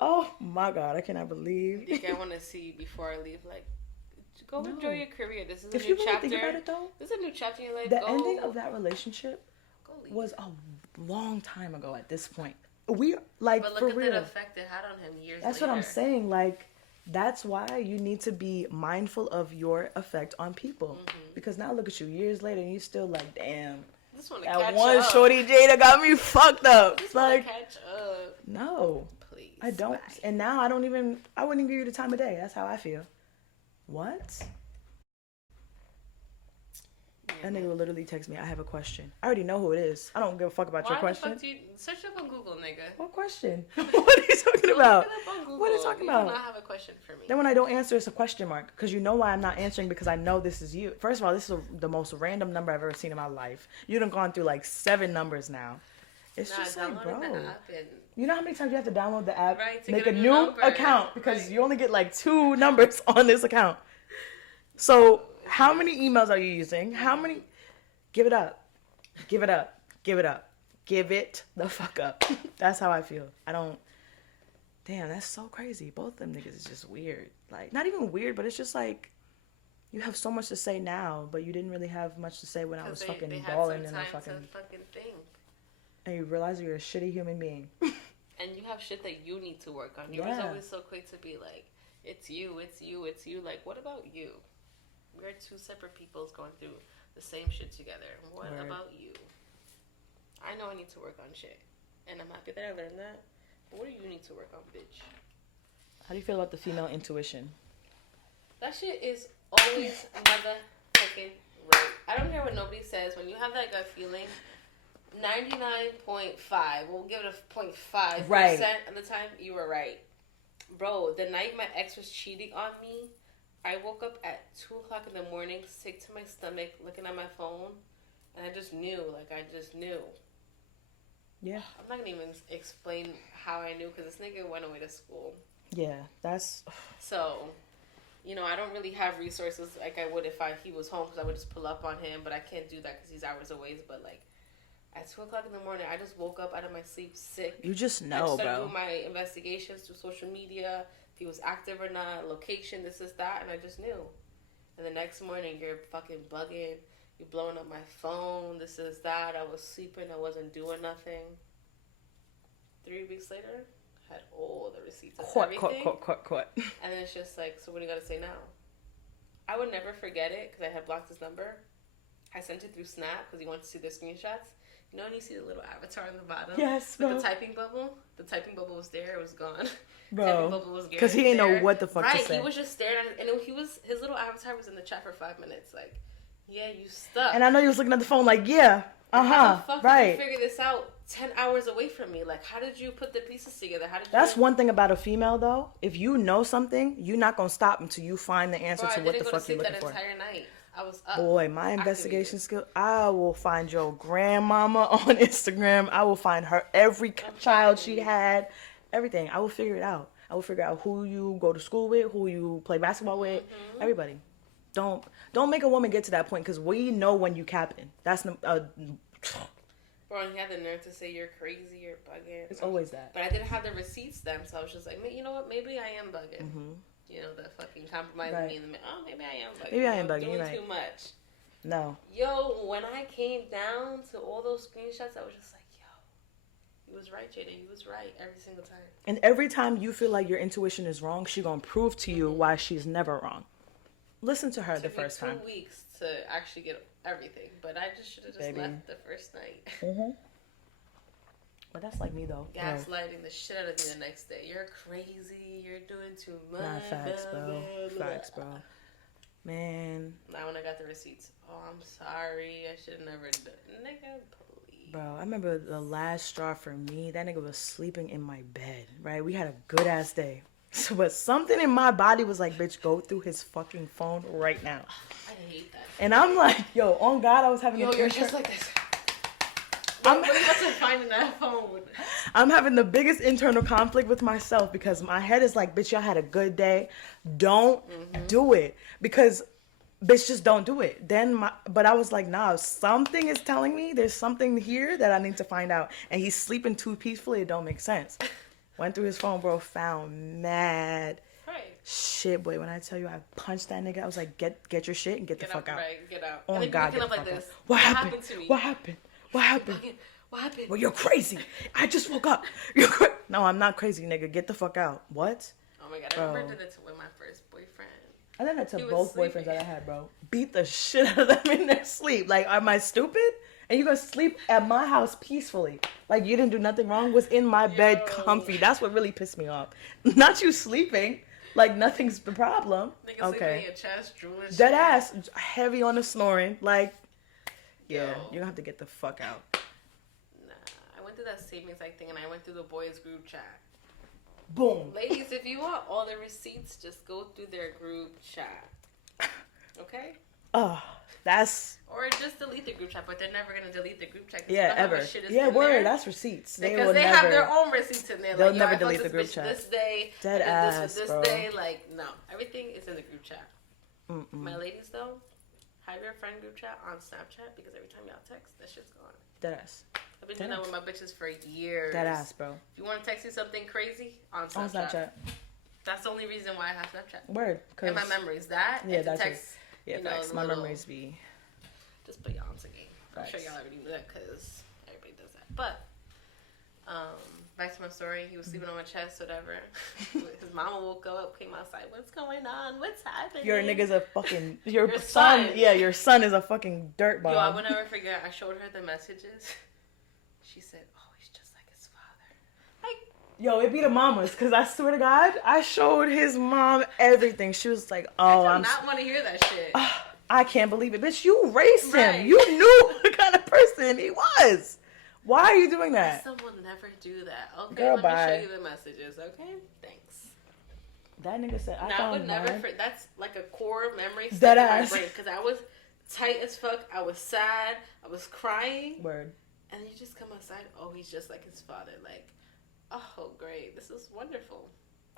Oh, my God. I cannot believe. I think I want to see before I leave, like, go enjoy your career. This is a new chapter. If you really think about it, though, this is a new chapter in your life. The ending of that relationship was a long time ago at this point. We, like, but look for at real. The effect it had on him years That's later. what I'm saying. Like, that's why you need to be mindful of your effect on people. Mm-hmm. Because now look at you years later and you still like, damn. That one shorty Jada got me fucked up. I just like, catch up. No. Please. I don't. Bye. And now I wouldn't even give you the time of day. That's how I feel. What? That nigga will literally text me, I have a question. I already know who it is. I don't give a fuck about your question. Why the fuck do you search up on Google, nigga? What question? What are you talking about? What are you talking about? You do not have a question for me. Then when I don't answer, it's a question mark. Because you know why I'm not answering, because I know this is you. First of all, this is the most random number I've ever seen in my life. You done gone through like 7 numbers now. It's just like, bro. You know how many times you have to download the app, make a new account, because you only get like 2 numbers on this account. So, how many emails are you using? How many? Give it up. Give it up. Give it up. Give it the fuck up. That's how I feel. I don't. Damn, that's so crazy. Both of them niggas is just weird. Like, not even weird, but it's just like, you have so much to say now, but you didn't really have much to say when I was fucking balling in the fucking thing. And you realize you're a shitty human being. And you have shit that you need to work on. You're always so quick to be like, it's you, it's you, it's you. Like, what about you? We're two separate peoples going through the same shit together. What about you? I know I need to work on shit. And I'm happy that I learned that. But what do you need to work on, bitch? How do you feel about the female intuition? That shit is always never fucking right. I don't care what nobody says. When you have that gut feeling, 99.5, we'll give it a 0.5% of the time, you were right. Bro, the night my ex was cheating on me, I woke up at 2 o'clock in the morning, sick to my stomach, looking at my phone, and I just knew. Like, I just knew. Yeah. I'm not going to even explain how I knew, because this nigga went away to school. Yeah, that's... So, you know, I don't really have resources like I would if he was home, because I would just pull up on him, but I can't do that because he's hours away. But, like, at 2 o'clock in the morning, I just woke up out of my sleep sick. You just know, I started doing my investigations through social media, if he was active or not, location, this is that, and I just knew. And the next morning, you're fucking bugging, you're blowing up my phone, this is that, I was sleeping, I wasn't doing nothing. 3 weeks later, I had all the receipts of everything. And then it's just like, so what do you gotta say now? I would never forget it, because I had blocked his number. I sent it through Snap, because he wanted to see the screenshots. You know when you see the little avatar on the bottom? Yes, bro. With the typing bubble? The typing bubble was there. It was gone. Bro. Because he didn't know what the fuck to say. Right, he was just staring at it. And his little avatar was in the chat for 5 minutes. Like, yeah, you stuck. And I know he was looking at the phone like, yeah, How the fuck did you figure this out 10 hours away from me? Like, how did you put the pieces together? That's one thing about a female, though. If you know something, you're not going to stop until you find the answer to what the fuck you're looking for. I didn't go to sleep that entire night. I was up. Boy, my investigation skill. I will find your grandmama on Instagram. I will find her every child she had, everything. I will figure it out. I will figure out who you go to school with, who you play basketball with, everybody. Don't make a woman get to that point, because we know when you capping. That's Bro, and he had the nerve to say you're crazy, you're bugging. It's always that. But I didn't have the receipts then, so I was just like, you know what? Maybe I am bugging. Mm-hmm. You know, the fucking compromising me in the middle. Oh, maybe I am bugging. Maybe I am bugging. Doing you're right. too much. No. Yo, when I came down to all those screenshots, I was just like, yo, he was right, Jada. He was right every single time. And every time you feel like your intuition is wrong, she's going to prove to you why she's never wrong. Listen to her the first time. It took me 2 weeks to actually get everything, but I just should have just left the first night. Mm-hmm. But that's like me, though. Gaslighting the shit out of me the next day. You're crazy. You're doing too much. Nah, facts, bro. Facts, bro. Man. Now when I got the receipts, oh, I'm sorry. I should have never done it. Nigga, please. Bro, I remember the last straw for me. That nigga was sleeping in my bed, right? We had a good-ass day. So, but something in my body was like, bitch, go through his fucking phone right now. I hate that. And I'm like, yo, on God, I was having you're just like this. What are you about to find in that phone? I'm having the biggest internal conflict with myself, because my head is like, bitch, y'all had a good day. Don't do it. Because, bitch, just don't do it. But I was like, nah, something is telling me there's something here that I need to find out. And he's sleeping too peacefully. It don't make sense. Went through his phone, bro, found mad shit, boy. When I tell you I punched that nigga, I was like, get your shit and get the fuck out. Right, get out. Oh, and God, get the fuck out. What happened to me? What happened? What happened? What happened? Well, you're crazy. I just woke up. No, I'm not crazy, nigga. Get the fuck out. What? Oh my God, I remember did it with my first boyfriend. I did that to both boyfriends that I had, bro. Beat the shit out of them in their sleep. Like, am I stupid? And you gonna sleep at my house peacefully. Like, you didn't do nothing wrong. Was in my bed comfy. That's what really pissed me off. Not you sleeping. Like, nothing's the problem. Niggas sleeping in your chest, drooling. Dead ass. Heavy on the snoring. Like, yeah, you're gonna have to get the fuck out. Nah, I went through that same exact thing, and I went through the boys' group chat. Boom. Ladies, if you want all the receipts, just go through their group chat. Okay? Oh, that's... Or just delete the group chat, but they're never going to delete the group chat. Yeah, ever. Yeah, word, there. That's receipts. Because they have their own receipts in there. They'll like, never delete the group chat. This day, dead ass, this bro. Day, like, no. Everything is in the group chat. My ladies, though, have your friend group chat on Snapchat because every time y'all text, that shit's gone. Deadass. I've been doing that with my bitches for years. Deadass, bro. If you want to text me something crazy, on Snapchat. On Snapchat. That's the only reason why I have Snapchat. Word. And my memories. That, yeah, that's text, yeah, facts. My memories be... Just put y'all on the game. I'm sure y'all already knew that because everybody does that. But, back to my story. He was sleeping on my chest, whatever. His mama woke up, came outside. What's going on? What's happening? Your nigga's a fucking... Your son. Yeah, your son is a fucking dirt bomb. Yo, I will never forget. I showed her the messages. She said, oh, he's just like his father. Like... Yo, it be the mamas, because I swear to God, I showed his mom everything. She was like, oh, I do not want to hear that shit. I can't believe it. Bitch, you raised him. You knew what kind of person he was. Why are you doing that? Some will never do that. Okay, girl, let bye. me show you the messages, okay? Thanks. That nigga said, I would never that's like a core memory stuck Dead in ass. my brain. Because I was tight as fuck. I was sad. I was crying. Word. And you just come outside, oh, he's just like his father. Like, oh, great. This is wonderful.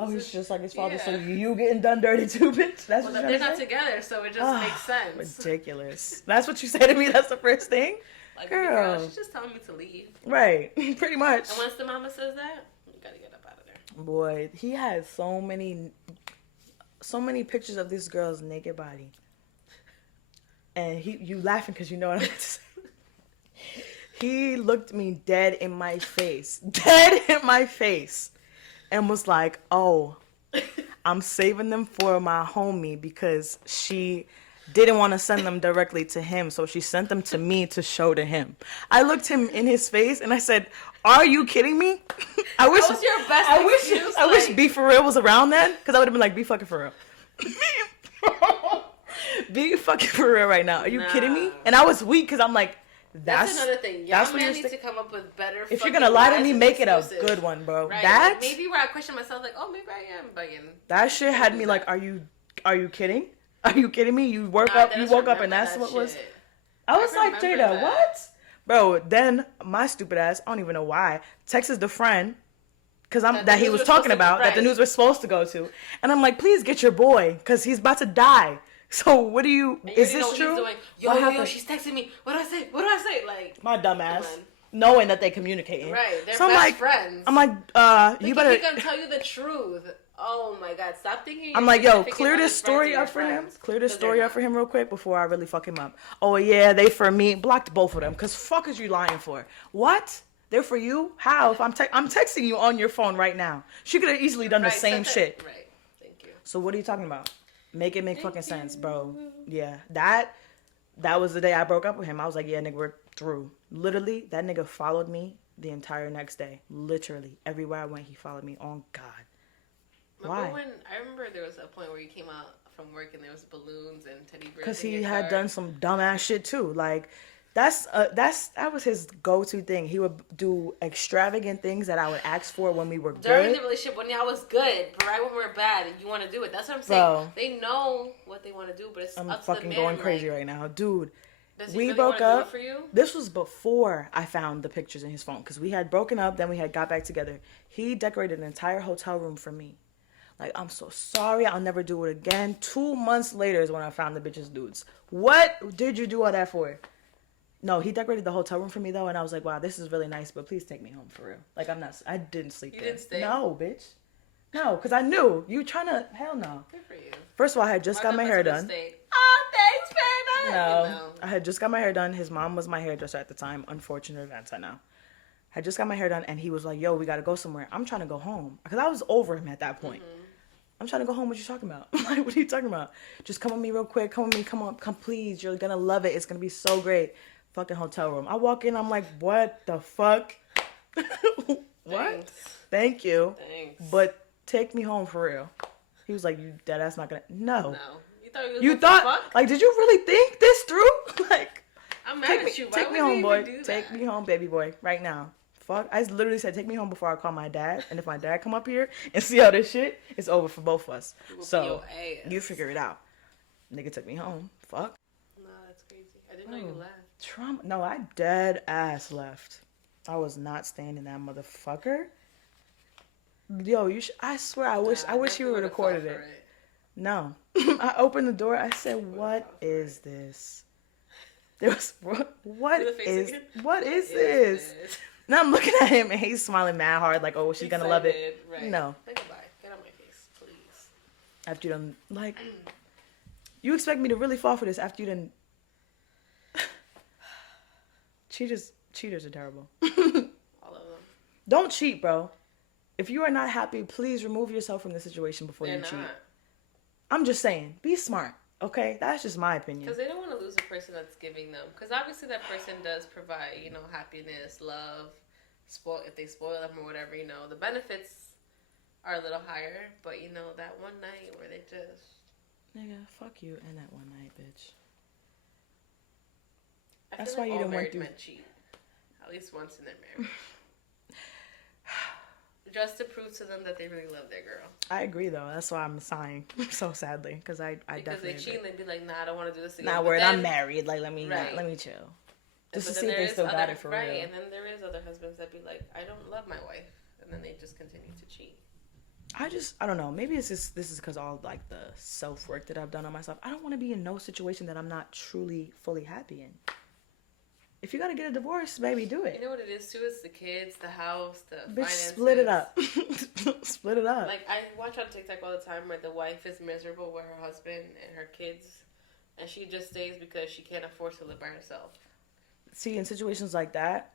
Oh, he's just like his father, so you getting done dirty too, bitch? That's what they're not together, so it just makes sense. Ridiculous. That's what you say to me? That's the first thing? Like, girl, she's just telling me to leave. Right, pretty much. And once the mama says that, you gotta get up out of there. Boy, he had so many pictures of this girl's naked body. And you laughing because you know what I'm saying. He looked me dead in my face. And was like, oh, I'm saving them for my homie because she didn't want to send them directly to him. So she sent them to me to show to him. I looked him in his face and I said, are you kidding me? I wish that was your best excuse. I wish Be For Real was around then because I would have been like, be fucking for real. Be fucking for real right now. Are you kidding me? And I was weak because I'm like, that's another thing. Y'all man need to come up with better. If you're gonna lie to me, make it a good one, bro. Right. That like maybe where I question myself, like, oh, maybe I am bugging. That shit had me like, are you kidding? Are you kidding me? You woke up and that's what was. I was like, Jada, what? Bro, then my stupid ass, I don't even know why, texted the friend because that he was talking about that the news was supposed to go to, and I'm like, please get your boy because he's about to die. So what do you? Is this true? Yo, she's texting me. What do I say? Like my dumb ass, knowing that they communicating. Right, they're best friends. I'm like, you better. He's gonna tell you the truth. Oh my God, stop thinking. I'm like, yo, clear this story up for him. Clear this story up for him real quick before I really fuck him up. Oh yeah, they for me. Blocked both of them. Cause fuck is you lying for? What? They're for you? How? If I'm texting you on your phone right now. She could have easily done the same shit. Right. Thank you. So what are you talking about? Make it make fucking sense, bro. Yeah, that was the day I broke up with him. I was like, yeah, nigga, we're through. Literally, that nigga followed me the entire next day. Literally, everywhere I went, he followed me. On God. Why? I remember there was a point where you came out from work and there was balloons and teddy bears. Because he had done some dumbass shit too. Like, that was his go-to thing. He would do extravagant things that I would ask for when we were good. During the relationship, when y'all was good, but right when we're bad, and you want to do it. That's what I'm saying. Bro, they know what they want to do, but it's up to the man. I'm fucking going crazy right now, dude. Does he really broke up. Do it for you? This was before I found the pictures in his phone because we had broken up. Then we had got back together. He decorated an entire hotel room for me. Like, I'm so sorry. I'll never do it again. 2 months later is when I found the bitches dudes. What did you do all that for? No, he decorated the hotel room for me, though, and I was like, wow, this is really nice, but please take me home for real. Like, I didn't sleep there. You didn't stay? No, bitch. No, because I knew. You trying to, hell no. Good for you. First of all, I had just got my hair done. Oh, thanks, baby. No, I had just got my hair done. His mom was my hairdresser at the time. Unfortunate events, I know. I had just got my hair done, and he was like, yo, we got to go somewhere. I'm trying to go home. Because I was over him at that point. Mm-hmm. I'm trying to go home. What you talking about? Like, what are you talking about? Just come with me real quick. Come with me. Come on. Come, please. You're going to love it. It's going to be so great. Fucking hotel room. I walk in. I'm like, what the fuck? What? Thanks. Thank you. Thanks. But take me home for real. He was like, you dead ass not going to. No. You thought fuck? Like, did you really think this through? Like, I'm mad at you. Take me home, boy. Take me home, baby boy. Right now. Fuck. I literally said, take me home before I call my dad. And if my dad come up here and see all this shit, it's over for both of us. So, you figure it out. Nigga took me home. Fuck. No, that's crazy. I didn't know you left. Trauma. No, I dead ass left. I was not staying in that motherfucker. Yo, I swear, I wish you would have recorded it. No. I opened the door. I said, "What is this?" There was what is this? And I'm looking at him and he's smiling mad hard, like, "Oh, she's gonna love it." Right. No. Like, bye. Get on my face, please. After you done, like, you expect me to really fall for this after you done. Cheaters are terrible. All of them. Don't cheat, bro. If you are not happy, please remove yourself from the situation before you cheat. I'm just saying, be smart, okay? That's just my opinion. Because they don't want to lose a person that's giving them. Because obviously that person does provide, happiness, love, if they spoil them or whatever, the benefits are a little higher. But, that one night where they just... Nigga, fuck you and that one night, bitch. That's why you don't want to... men cheat. At least once in their marriage. Just to prove to them that they really love their girl. I agree, though. That's why I'm sighing so sadly, because I definitely. Because they cheat and they'd be like, "Nah, I don't want to do this again." Nah, word. I'm married. Like, let me chill, just to see if they still got it for real. Right, and then there is other husbands that be like, "I don't love my wife," and then they just continue to cheat. I don't know. Maybe this is because all like the self work that I've done on myself. I don't want to be in no situation that I'm not truly fully happy in. If you gotta get a divorce, baby, do it. You know what it is too? It's the kids, the house, the bitch, finances. split it up. Split it up. Like, I watch on TikTok all the time where the wife is miserable with her husband and her kids, and she just stays because she can't afford to live by herself. See, in situations like that.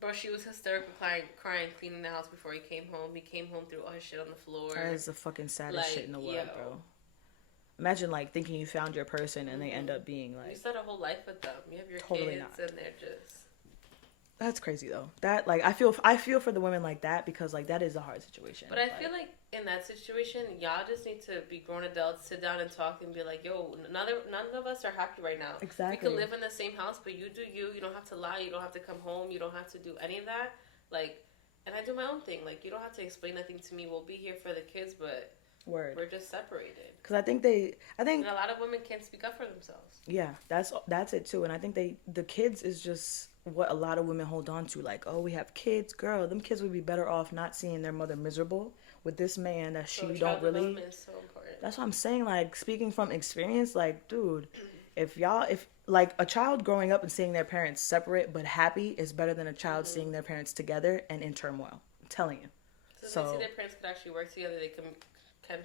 Bro, she was hysterical, crying, cleaning the house before he came home. He came home, threw all his shit on the floor. That is the fucking saddest shit in the world, bro. Imagine, like, thinking you found your person and they end up being, like... You start a whole life with them. You have your kids and they're just... That's crazy, though. That, like, I feel for the women like that because, like, that is a hard situation. But I feel like in that situation, y'all just need to be grown adults, sit down and talk and be like, yo, none of us are happy right now. Exactly. We can live in the same house, but you do you. You don't have to lie. You don't have to come home. You don't have to do any of that. Like, and I do my own thing. Like, you don't have to explain nothing to me. We'll be here for the kids, but... Word. We're just separated. Because I think and a lot of women can't speak up for themselves. Yeah, that's it too. And I think the kids is just what a lot of women hold on to. Like, oh, we have kids, girl. Them kids would be better off not seeing their mother miserable with this man that she don't really. Is so important. That's what I'm saying. Like, speaking from experience, like, dude, if like a child growing up and seeing their parents separate but happy is better than a child seeing their parents together and in turmoil. I'm telling you. So they see their parents could actually work together. They can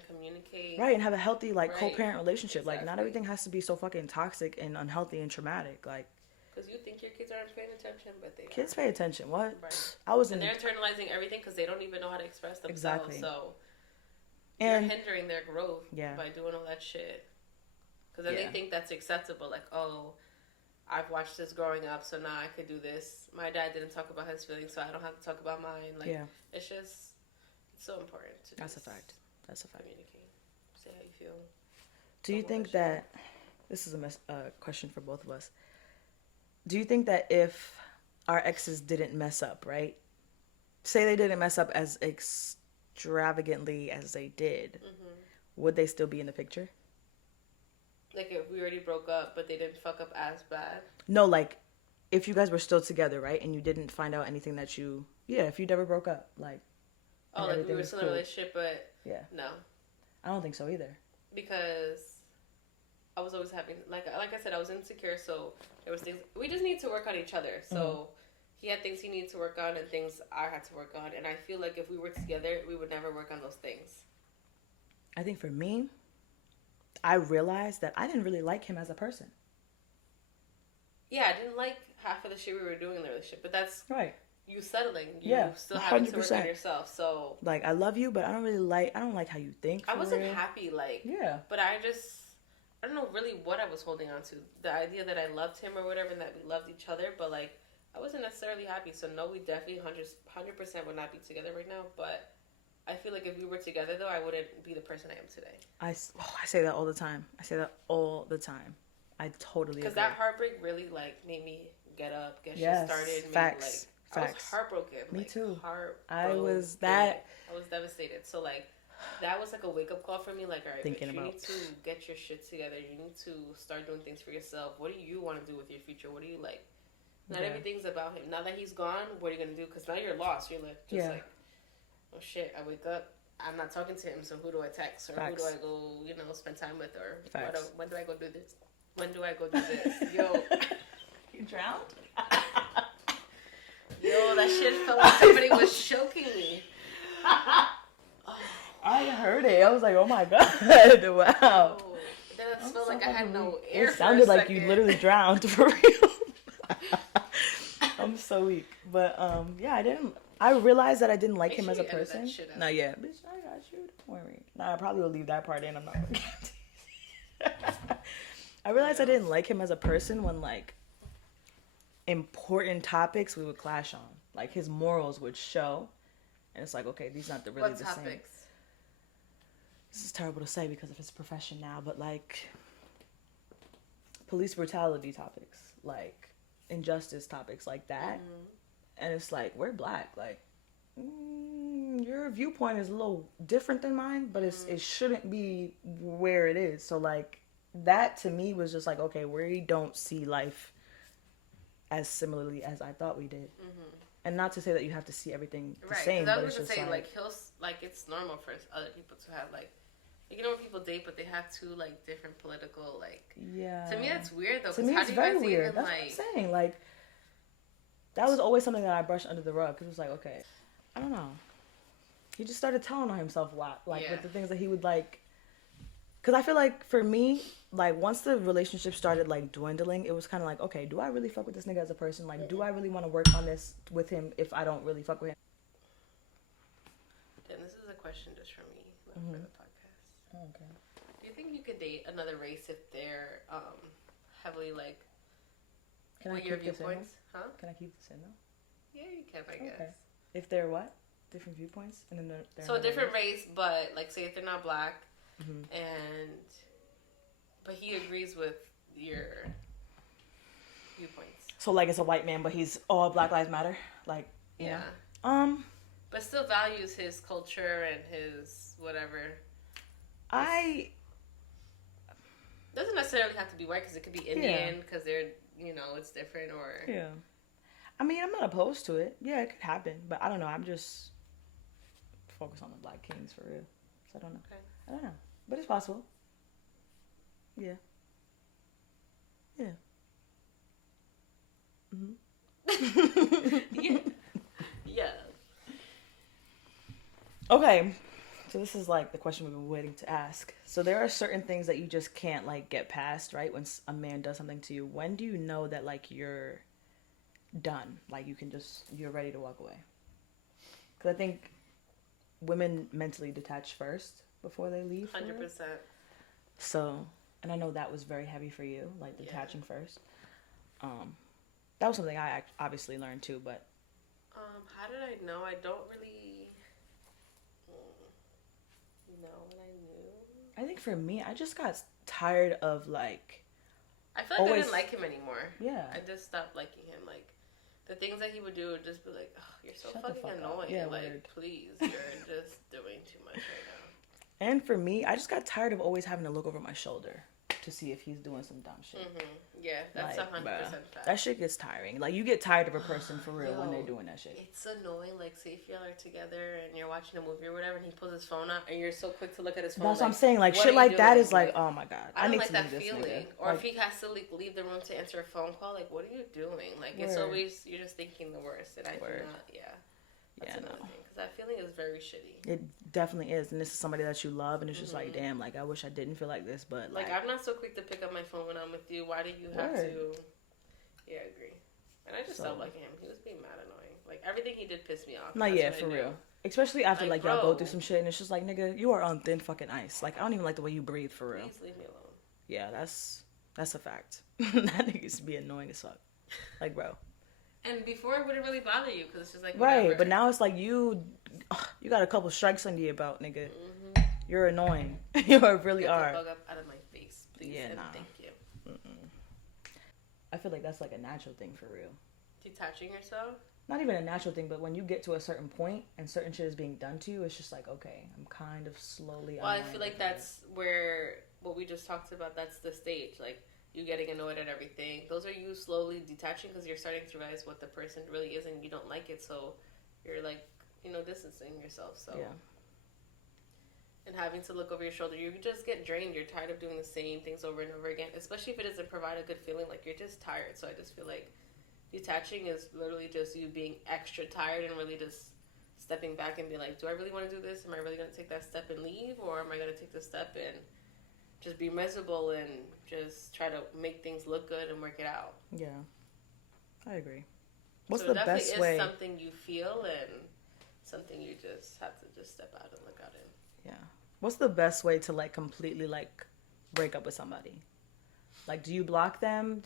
communicate, right, and have a healthy co-parent relationship. Exactly. Like, not everything has to be so fucking toxic and unhealthy and traumatic. Like, because you think your kids aren't paying attention, but kids pay attention. What? Right. And they're internalizing everything because they don't even know how to express themselves. Exactly. So you're hindering their growth by doing all that shit. Because then they think that's acceptable. Like, oh, I've watched this growing up, so now I could do this. My dad didn't talk about his feelings, so I don't have to talk about mine. Like, it's just so important to That's a fact. That's a fact. Communicate. Say how you feel. Do you think that... This is a question for both of us. Do you think that if our exes didn't mess up, right? Say they didn't mess up as extravagantly as they did, would they still be in the picture? Like, if we already broke up, but they didn't fuck up as bad? No, like, if you guys were still together, right? And you didn't find out anything that you... Yeah, if you never broke up, like... Oh, like we were still in a relationship, but... Yeah. No. I don't think so either. Because I was always having... Like I said, I was insecure, so there was things... We just need to work on each other. So he had things he needed to work on and things I had to work on. And I feel like if we were together, we would never work on those things. I think for me, I realized that I didn't really like him as a person. Yeah, I didn't like half of the shit we were doing in the relationship, but that's... Right. You settling. You still having to work on yourself. So... Like, I love you, but I don't like how you think. I wasn't happy, like... Yeah. But I don't know really what I was holding on to. The idea that I loved him or whatever and that we loved each other, but, like, I wasn't necessarily happy. So, no, we definitely 100% would not be together right now, but... I feel like if we were together, though, I wouldn't be the person I am today. I say that all the time. I totally agree. Because that heartbreak really, like, made me get up, get shit started. Facts. I was heartbroken. Me too. I was devastated. So, like, that was, like, a wake-up call for me. Like, all right, you need to get your shit together. You need to start doing things for yourself. What do you want to do with your future? What do you like? Not everything's about him. Now that he's gone, what are you going to do? Because now you're lost. You're like, like... Oh shit, I wake up, I'm not talking to him, so who do I text? Or Facts. who do I go, spend time with? Or when do I go do this? When do I go do this? Yo. You drowned? Yo, that shit felt like somebody was choking me. I heard it. I was like, oh my God. Wow. Oh, then it smelled like I had no air. It sounded like you literally drowned for real. I'm so weak. But I realized that I didn't like him as a person. No, yeah. Bitch, I got you. Don't worry. Nah, I probably will leave that part in. I'm not gonna get I realized I didn't like him as a person when like important topics we would clash on. Like his morals would show. And it's like, okay, these aren't really the same. This is terrible to say because of his profession now, but like police brutality topics, like injustice topics like that. Mm-hmm. And it's like, we're black. Like, your viewpoint is a little different than mine, but it shouldn't be where it is. So like that to me was just like, okay, we don't see life as similarly as I thought we did. Mm-hmm. And not to say that you have to see everything the same, but it's just like it's normal for other people to have like when people date, but they have two like different political like. Yeah. To me, that's weird though. To me, it's very weird. That's what I'm saying. Like, that was always something that I brushed under the rug because it was like, okay, I don't know. He just started telling on himself a lot, like with the things that he would like. Because I feel like for me, like once the relationship started like dwindling, it was kind of like, okay, do I really fuck with this nigga as a person? Like, do I really want to work on this with him if I don't really fuck with him? Then this is a question just for me, not for the podcast. Oh, okay. Do you think you could date another race if they're heavily like? Can I keep this in? Huh? Can I keep this in though? Yeah, you can, I guess. Okay. If they're what? Different viewpoints, and then they're so a different race, but like say if they're not black. Mm-hmm. But he agrees with your viewpoints. So like it's a white man, but he's all Black Lives Matter, like yeah. But still values his culture and his whatever. Doesn't necessarily have to be white because it could be Indian because they're it's different or yeah. I mean, I'm not opposed to it. Yeah, it could happen, but I don't know. I'm just focused on the Black Kings for real. So I don't know. Okay. I don't know. But it's possible. Yeah. Yeah. Mm-hmm. Yeah. Okay. So this is like the question we've been waiting to ask. So there are certain things that you just can't like get past, right? When a man does something to you, when do you know that like you're done? Like you're ready to walk away? Because I think women mentally detach first before they leave. 100%. So, and I know that was very heavy for you, like detaching first. That was something I obviously learned too, but. How did I know? I don't really know what I knew. I think for me, I just got tired of like. I feel like I didn't like him anymore. Yeah. I just stopped liking him. Like, the things that he would do would just be like, oh, you're so fucking annoying. Yeah, like, weird. Please, you're just doing too much right now. And for me, I just got tired of always having to look over my shoulder to see if he's doing some dumb shit. Mm-hmm. Yeah, that's 100% fact. That shit gets tiring. Like, you get tired of a person for real when they're doing that shit. It's annoying. Like, say if y'all are together and you're watching a movie or whatever, and he pulls his phone out, and you're so quick to look at his phone. That's what I'm saying. Like, shit like that is like, oh my God. I don't like that feeling. Or if he has to like leave the room to answer a phone call, like, what are you doing? Like, it's always, you're just thinking the worst. And I do not, That's another thing. Because that feeling is very shitty. It definitely is. And this is somebody that you love. And it's just like, damn, like, I wish I didn't feel like this. But, like I'm not so quick to pick up my phone when I'm with you. Why do you have to? Yeah, I agree. And I just stopped liking him. He was being mad annoying. Like, everything he did pissed me off. Not yet, for real. Especially after, like y'all go through some shit. And it's just like, nigga, you are on thin fucking ice. Like, I don't even like the way you breathe, for real. Please leave me alone. Yeah, that's a fact. That nigga used to be annoying as fuck. Like, bro. And before it wouldn't really bother you because it's just like whatever. Right, but now it's like you got a couple strikes under your belt, nigga. Mm-hmm. You're annoying. You really are. Get the fuck up out of my face, please. Yeah, nah. Thank you. I feel like that's like a natural thing for real. Detaching yourself? Not even a natural thing, but when you get to a certain point and certain shit is being done to you, it's just like, okay, I'm kind of slowly. Well, I feel like that's where what we just talked about. That's the stage, like. You getting annoyed at everything. Those are you slowly detaching because you're starting to realize what the person really is and you don't like it. So you're like, distancing yourself. So and having to look over your shoulder, you just get drained. You're tired of doing the same things over and over again, especially if it doesn't provide a good feeling. Like, you're just tired. So I just feel like detaching is literally just you being extra tired and really just stepping back and be like, do I really want to do this? Am I really going to take that step and leave? Or am I going to take the step and just be miserable and just try to make things look good and work it out? Yeah, I agree. What's so the best way? It's something you feel and something you just have to just step out and look out in. Yeah. What's the best way to like completely like break up with somebody? Like, do you block them?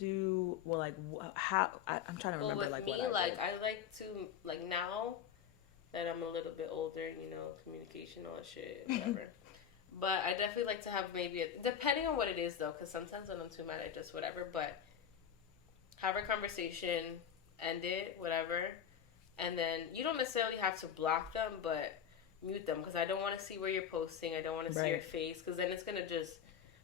How? I'm trying to remember. With like me, what I like did. I like to like now that I'm a little bit older, communication, all that shit, whatever. But I definitely like to have depending on what it is though, because sometimes when I'm too mad, I just whatever. But have a conversation, end it, whatever, and then you don't necessarily have to block them, but mute them, because I don't want to see where you're posting. I don't want to see your face, because then it's gonna just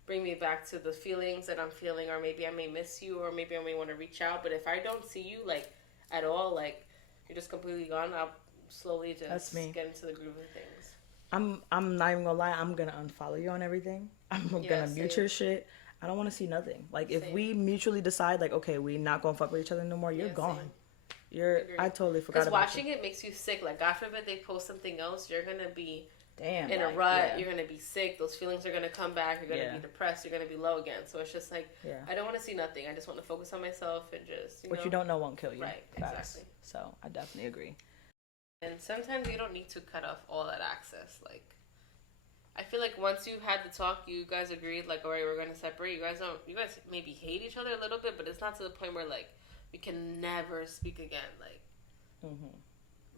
bring me back to the feelings that I'm feeling, or maybe I may miss you, or maybe I may want to reach out. But if I don't see you like at all, like you're just completely gone, I'll slowly just get into the groove of things. I'm not even gonna lie, I'm gonna unfollow you on everything. I'm gonna mute your shit. I don't want to see nothing. Like, if we mutually decide like, okay, we not gonna fuck with each other no more, you're gone. I totally forgot about watching it makes you sick. Like, God forbid they post something else, you're gonna be in a rut. You're gonna be sick. Those feelings are gonna come back. You're gonna be depressed. You're gonna be low again. So it's just like, I don't want to see nothing. I just want to focus on myself and just what you don't know won't kill you. Right. Facts. Exactly. So I definitely agree. And sometimes you don't need to cut off all that access. Like, I feel like once you had the talk, you guys agreed, like, all right, we're going to separate. You guys maybe hate each other a little bit, but it's not to the point where, like, we can never speak again. Like,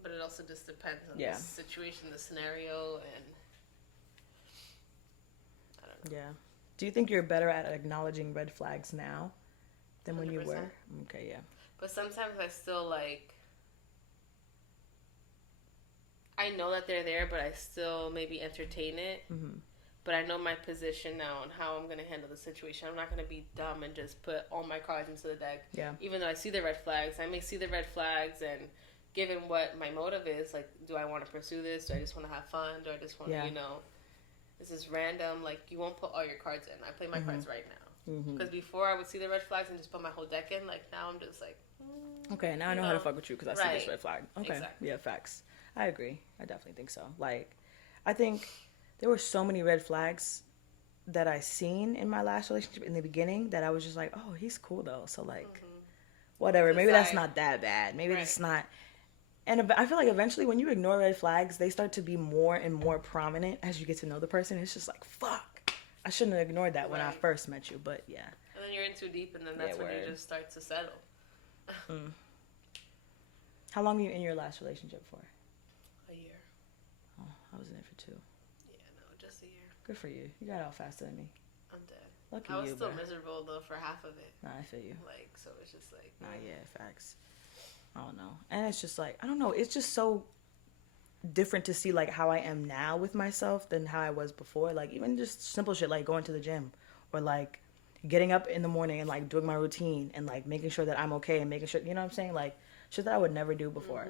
but it also just depends on the situation, the scenario, and I don't know. Yeah. Do you think you're better at acknowledging red flags now than when 100%. you were? Okay, yeah. But sometimes I still, like, I know that they're there, but I still maybe entertain it. But I know my position now and how I'm going to handle the situation. I'm not going to be dumb and just put all my cards into the deck. Yeah. Even though I see the red flags, I may see the red flags, and given what my motive is, like, do I want to pursue this? Do I just want to have fun? Do I just want to, is this random? Like, you won't put all your cards in. I play my cards right now. Because before I would see the red flags and just put my whole deck in. Like, now I'm just like, okay, now I know how to fuck with you because I see this red flag. Okay. Exactly. Yeah, facts. I agree. I definitely think so. Like, I think there were so many red flags that I seen in my last relationship in the beginning that I was just like, oh, he's cool though. So like, whatever. Maybe that's not that bad. Maybe it's not. And I feel like eventually when you ignore red flags, they start to be more and more prominent as you get to know the person. It's just like, fuck, I shouldn't have ignored that when I first met you. But yeah. And then you're in too deep, and then that's when you just start to settle. How long were you in your last relationship for? A year. Oh, I was in it for 2. Yeah, no, just a year. Good for you. You got out faster than me. I'm dead. Lucky I was you, still bro. miserable though for half of it. Nah, I feel you. Like, so it's just like. Nah, yeah, facts. I don't know. And it's just like, I don't know. It's just so different to see like how I am now with myself than how I was before. Like, even just simple shit like going to the gym or like getting up in the morning and like doing my routine and like making sure that I'm okay and making sure, you know what I'm saying? Like, shit that I would never do before.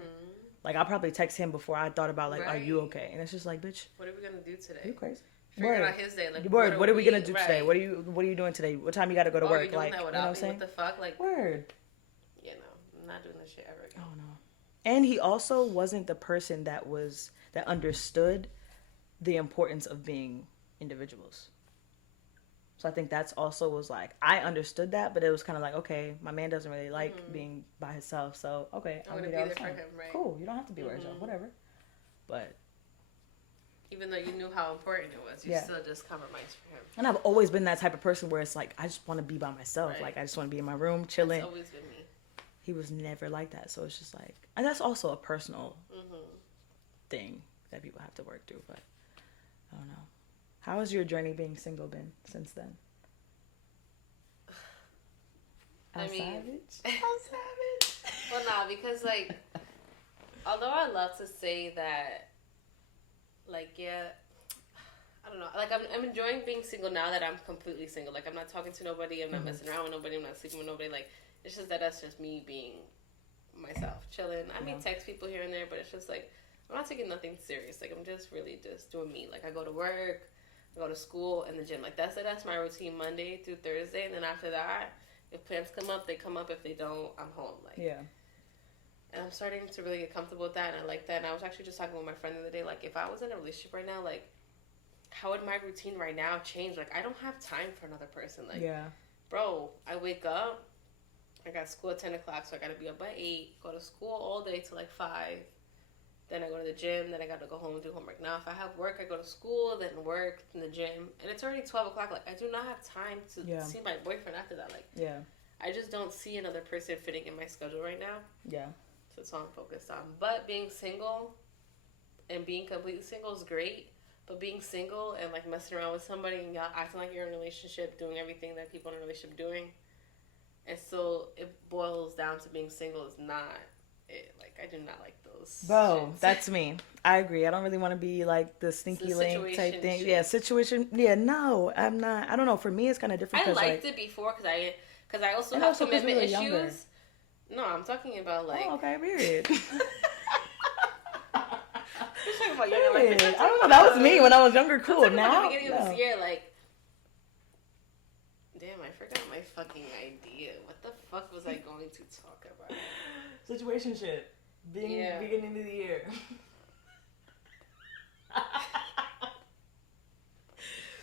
Like, I'll probably text him before I thought about, like, are you okay? And it's just like, bitch. What are we going to do today? You crazy. Figuring out his day. Like, Word. What are we going to do today? What are you doing today? What time you got to go to work? Are you doing like, that you know without what I'm me? saying? What the fuck? Like, word. You know, I'm not doing this shit ever again. Oh, no. And he also wasn't the person that understood the importance of being individuals. So I think that's also was like, I understood that, but it was kind of like, okay, my man doesn't really like being by himself. So, okay, I'm going to be there for him, right? Cool. You don't have to be by yourself, whatever. But even though you knew how important it was, you still just compromised for him. And I've always been that type of person where it's like, I just want to be by myself. Right. Like, I just want to be in my room, chilling. That's always been me. He was never like that. So it's just like, and that's also a personal thing that people have to work through. But I don't know. How has your journey being single been since then? I mean, savage. Well, nah, because like, although I love to say that, like, yeah, I don't know, like I'm enjoying being single now that I'm completely single. Like, I'm not talking to nobody, I'm not messing around with nobody, I'm not sleeping with nobody. Like, it's just that's just me being myself, chilling. I mean, text people here and there, but it's just like I'm not taking nothing serious. Like, I'm just really just doing me. Like, I go to work, I go to school, and the gym. Like, that's my routine Monday through Thursday. And then after that, if plans come up, they come up. If they don't, I'm home. Like, yeah. And I'm starting to really get comfortable with that, and I like that. And I was actually just talking with my friend the other day, like, if I was in a relationship right now, like, how would my routine right now change? Like, I don't have time for another person. Like, yeah. Bro, I wake up, I got school at 10 o'clock, so I got to be up by 8, go to school all day till, like, 5. Then I go to the gym, then I got to go home and do homework. Now, if I have work, I go to school, then work, in the gym. And it's already 12 o'clock. Like, I do not have time to see my boyfriend after that. Like, yeah. I just don't see another person fitting in my schedule right now. Yeah. So that's all I'm focused on. But being single and being completely single is great. But being single and, like, messing around with somebody and y'all acting like you're in a relationship, doing everything that people in a relationship doing, and so it boils down to being single is not it. Like, I do not like those. Bro, shits. that's me. I agree. I don't really want to be, like, the sneaky link type thing. Shit. Yeah, situation. Yeah, no, I'm not. I don't know. For me, it's kind of different. I liked it before because I also have commitment issues. Younger. No, I'm talking about, like... Oh, okay, weird. About I don't know. That was me when I was younger. Cool. Now, at the beginning of this year, like, damn, I forgot my fucking idea. What the fuck was I going to talk about? Situationship. Beginning of the year.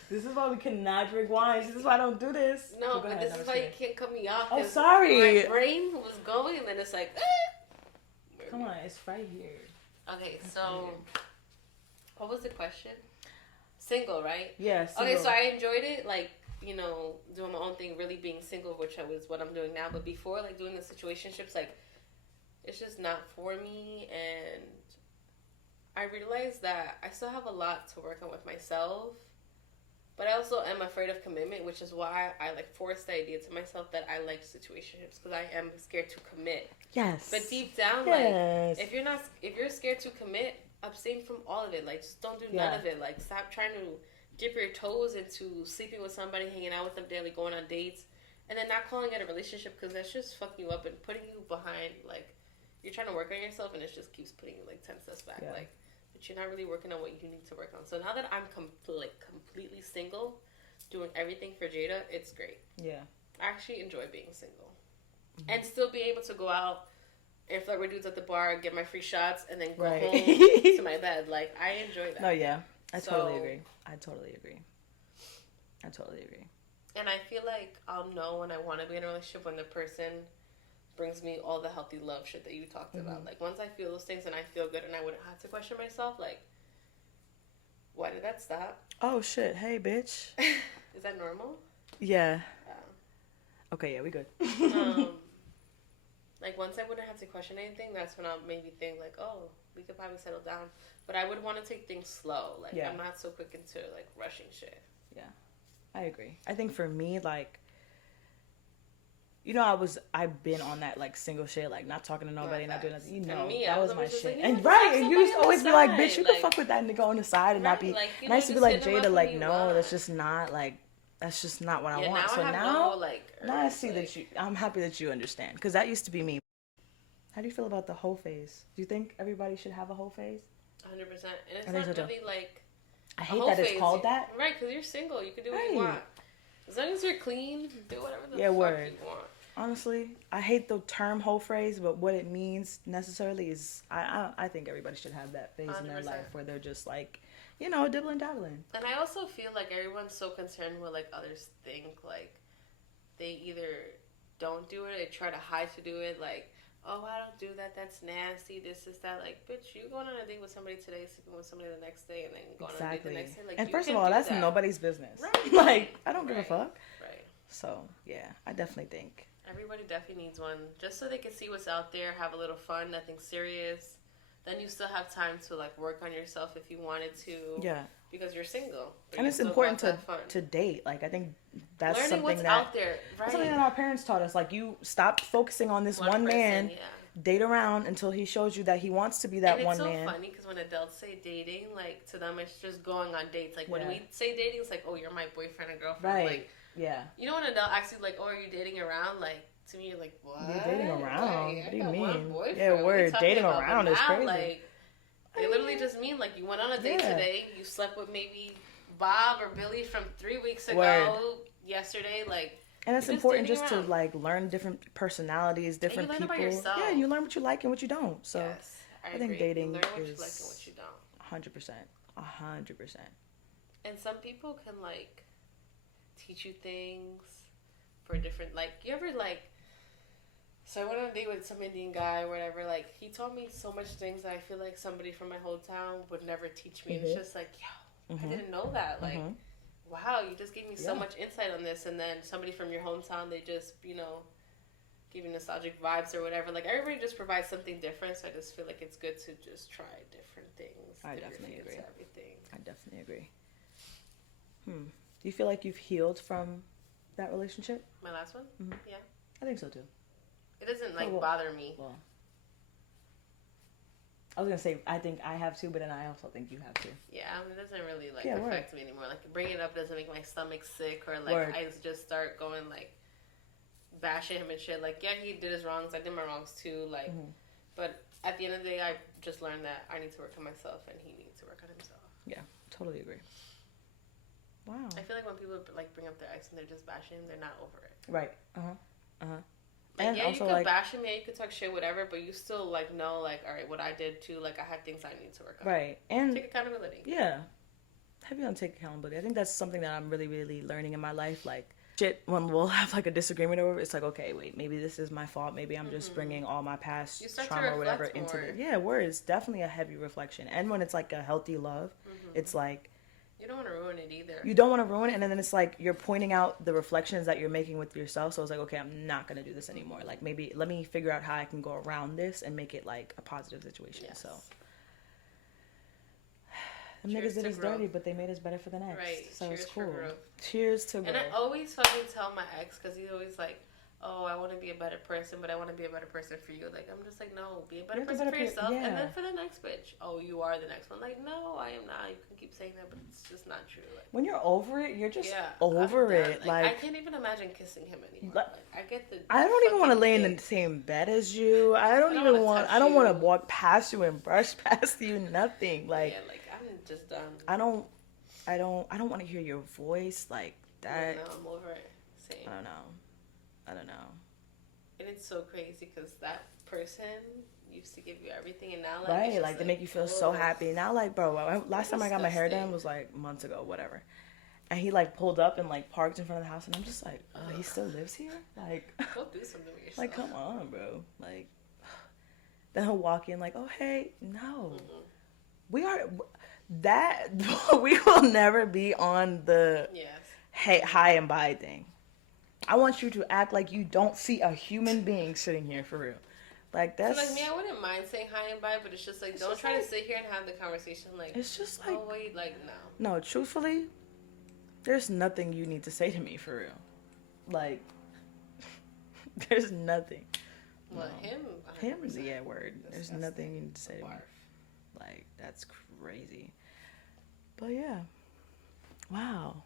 This is why we cannot drink wine. This is why I don't do this. No, but this is why you can't cut me off. Oh, sorry. My brain was going, and then it's like, Come on, it's right here. Okay, so what was the question? Single, right? Yes. Yeah, okay, so I enjoyed it, like, you know, doing my own thing, really being single, which was what I'm doing now. But before, like, doing the situationships, like, it's just not for me. And I realized that I still have a lot to work on with myself. But I also am afraid of commitment, which is why I, like, forced the idea to myself that I like situationships, because I am scared to commit. Yes. But deep down, like, if you're scared to commit, abstain from all of it. Like, just don't do none of it. Like, stop trying to dip your toes into sleeping with somebody, hanging out with them daily, going on dates, and then not calling it a relationship, because that's just fucking you up and putting you behind. Like, you're trying to work on yourself, and it just keeps putting you, like, 10 steps back. Yeah. Like, but you're not really working on what you need to work on. So now that I'm completely single, doing everything for Jada, it's great. Yeah. I actually enjoy being single. Mm-hmm. And still be able to go out and flirt with dudes at the bar, get my free shots, and then go home to my bed. Like, I enjoy that. No, yeah. I totally agree. And I feel like I'll know when I want to be in a relationship when the person brings me all the healthy love shit that you talked about. Like, once I feel those things and I feel good and I wouldn't have to question myself, like, why did that stop? Oh, shit. Hey, bitch. Is that normal? Yeah. Okay, yeah, we good. Like, once I wouldn't have to question anything, that's when I'll maybe think, like, oh, we could probably settle down. But I would want to take things slow. Like, I'm not so quick into, like, rushing shit. Yeah. I agree. I think for me, like, you know, I've been on that, like, single shit, like, not talking to nobody, not doing nothing. You know, that was my shit. Like, and and you used to always be like, bitch, you can fuck with that nigga on the side and not be. Like, and I used to be like, Jada, like, no, that's just not, like, that's just not what I want. So now I see that I'm happy that you understand, because that used to be me. How do you feel about the whole phase? Do you think everybody should have a whole phase? 100%. And it's not really, like, I hate that it's called that. Right, because you're single. You can do what you want. As long as you're clean, do whatever the fuck you want. Honestly, I hate the term whole phrase, but what it means necessarily is I think everybody should have that phase 100%. In their life where they're just like, you know, dibbling dabbling. And I also feel like everyone's so concerned with, like, others think, like, they either don't do it or try to hide to do it, like, oh, I don't do that, that's nasty, this is that. Like, bitch, you going on a date with somebody today, sleeping with somebody the next day, and then going on a date the next day. Like, and first of all, that's nobody's business. Right. Like, I don't give a fuck. Right. So, yeah, I definitely think. Everybody definitely needs one, just so they can see what's out there, have a little fun, nothing serious. Then you still have time to, like, work on yourself if you wanted to. Yeah. Because you're single. And it's important to date. Like, I think that's learning something what's that out there. Right. That's something that our parents taught us. Like, you stop focusing on this one man. Yeah. Date around until he shows you that he wants to be that one man. And it's so funny because when adults say dating, like, to them it's just going on dates. Like, when we say dating, it's like, oh, you're my boyfriend or girlfriend. Right. Like, yeah. You know, when an adult asks you, like, oh, are you dating around? Like, to me, you're like, what? You're dating around? Like, what do you mean? Yeah, word. Dating around is crazy. Like, They literally just mean like you went on a date today, you slept with maybe Bob or Billy from 3 weeks ago, yesterday, like. And it's important just to like learn different personalities, different and you people. Learn about yourself. Yeah, you learn what you like and what you don't. So yes, I think dating learn what is you like and what you don't. 100%. And some people can like teach you things for different, like, you ever like. So I went on a date with some Indian guy or whatever. Like, he told me so much things that I feel like somebody from my hometown would never teach me. And it's just like, yo, I didn't know that. Like, wow, you just gave me so much insight on this. And then somebody from your hometown, they just, you know, give you nostalgic vibes or whatever. Like, everybody just provides something different. So I just feel like it's good to just try different things. I definitely agree. Everything. I definitely agree. Do you feel like you've healed from that relationship? My last one? Mm-hmm. Yeah. I think so too. It doesn't like bother me. Well, I was gonna say I think I have too, but then I also think you have too. Yeah, I mean, it doesn't really like affect me anymore. Like, bringing it up doesn't make my stomach sick, or like I just start going like bashing him and shit. Like, yeah, he did his wrongs, I did my wrongs too. Like, but at the end of the day, I just learned that I need to work on myself, and he needs to work on himself. Yeah, totally agree. Wow. I feel like when people like bring up their ex and they're just bashing him, they're not over it. Right. Like, and yeah, also, you could like, bash him, yeah, you could talk shit, whatever, but you still, like, know, like, all right, what I did, too, like, I had things I need to work on. Right. And take accountability. Yeah. Heavy on take accountability. I think that's something that I'm really, really learning in my life. Like, shit, when we'll have, like, a disagreement over it, it's like, okay, wait, maybe this is my fault. Maybe I'm just bringing all my past trauma or whatever into it. Yeah, it's definitely a heavy reflection. And when it's, like, a healthy love, it's like, you don't want to ruin it either. You don't want to ruin it, and then it's like you're pointing out the reflections that you're making with yourself. So it's like, okay, I'm not going to do this anymore. Like, maybe let me figure out how I can go around this and make it like a positive situation. Yes. So the niggas did us dirty, but they made us better for the next. Right. So Cheers, it's cool. for growth. Cheers to growth. And I always fucking tell my ex, because he's always like, oh, I want to be a better person, but I want to be a better person for you. Like, I'm just like, no, be a better person for yourself. And then for the next bitch, oh, you are the next one. Like, no, I am not. You can keep saying that, but it's just not true. Like, when you're over it, you're just over it. Like, I can't even imagine kissing him anymore. Like, I get the. I don't even want to lay in the same bed as you. I don't want to walk past you and brush past you. Nothing. Like, yeah, like, I'm just done. I don't want to hear your voice like that. No, I'm over it. Same. I don't know. And it's so crazy because that person used to give you everything, and now like they make you feel so happy. Now, like, bro, last time I got my hair done was like months ago, whatever. And he like pulled up and like parked in front of the house, and I'm just like, oh, he still lives here? Like, go do something with yourself. Like, come on, bro. Like, then he'll walk in like, oh hey, no, we will never be on the high and by thing. I want you to act like you don't see a human being sitting here for real. Like, that's... So, like, me, I wouldn't mind saying hi and bye, but it's just like, don't try to sit here and have the conversation like... It's just like... Oh, wait, like, no. No, truthfully, there's nothing you need to say to me for real. Like, there's nothing. Well, no. Him, yeah, word. There's nothing you need to say to me. Like, that's crazy. But, yeah. Wow.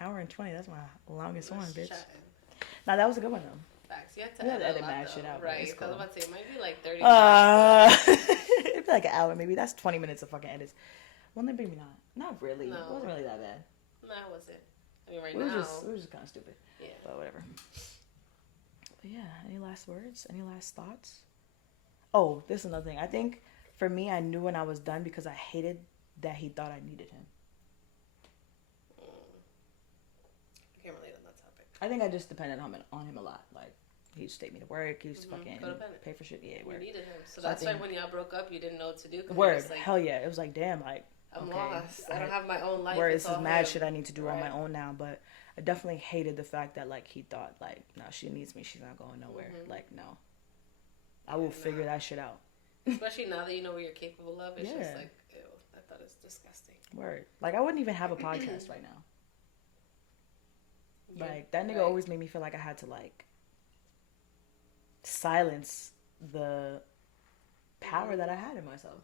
Hour and 20, that's my longest one, bitch. Now, that was a good one, though. Facts. You have to edit mad shit out. Right, because I was about to say, it might be like 30 minutes. It'd be like an hour, maybe. That's 20 minutes of fucking edits. Well, then maybe not. Not really. No. It wasn't really that bad. No, it wasn't. I mean, we were just kind of stupid. Yeah. But whatever. But yeah, any last words? Any last thoughts? Oh, this is another thing. I think, for me, I knew when I was done because I hated that he thought I needed him. I can't relate on that topic. I think I just depended on him a lot. Like, he used to take me to work. He used to fucking pay for shit. Yeah, you needed him. So that's why when y'all broke up, you didn't know what to do. Word. Like, hell yeah. It was like, damn, like, I'm lost. I don't have my own life. Where this is mad shit I need to do on my own now. But I definitely hated the fact that, like, he thought, like, no, she needs me. She's not going nowhere. Like, no. I will figure that shit out. Especially now that you know what you're capable of. It's just like, ew. I thought it's disgusting. Word. Like, I wouldn't even have a podcast right now. Like, that nigga always made me feel like I had to, like, silence the power that I had in myself.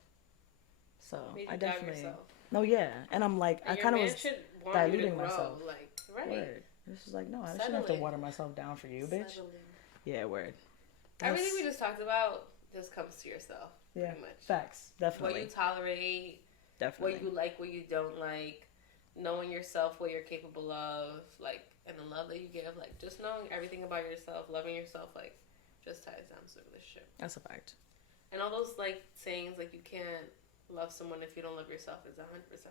So, I definitely... No, yeah. And I'm like, I kind of was diluting myself. Like, Word. This is like, no, I shouldn't have to water myself down for you, bitch. Yeah, word. Everything we just talked about, just comes to yourself. Yeah. Pretty much. Facts. Definitely. What you tolerate. Definitely. What you like, what you don't like. Knowing yourself, what you're capable of, like, and the love that you give, like, just knowing everything about yourself, loving yourself, like, just ties down to the relationship. That's a fact. And all those, like, sayings, like, you can't love someone if you don't love yourself is 100%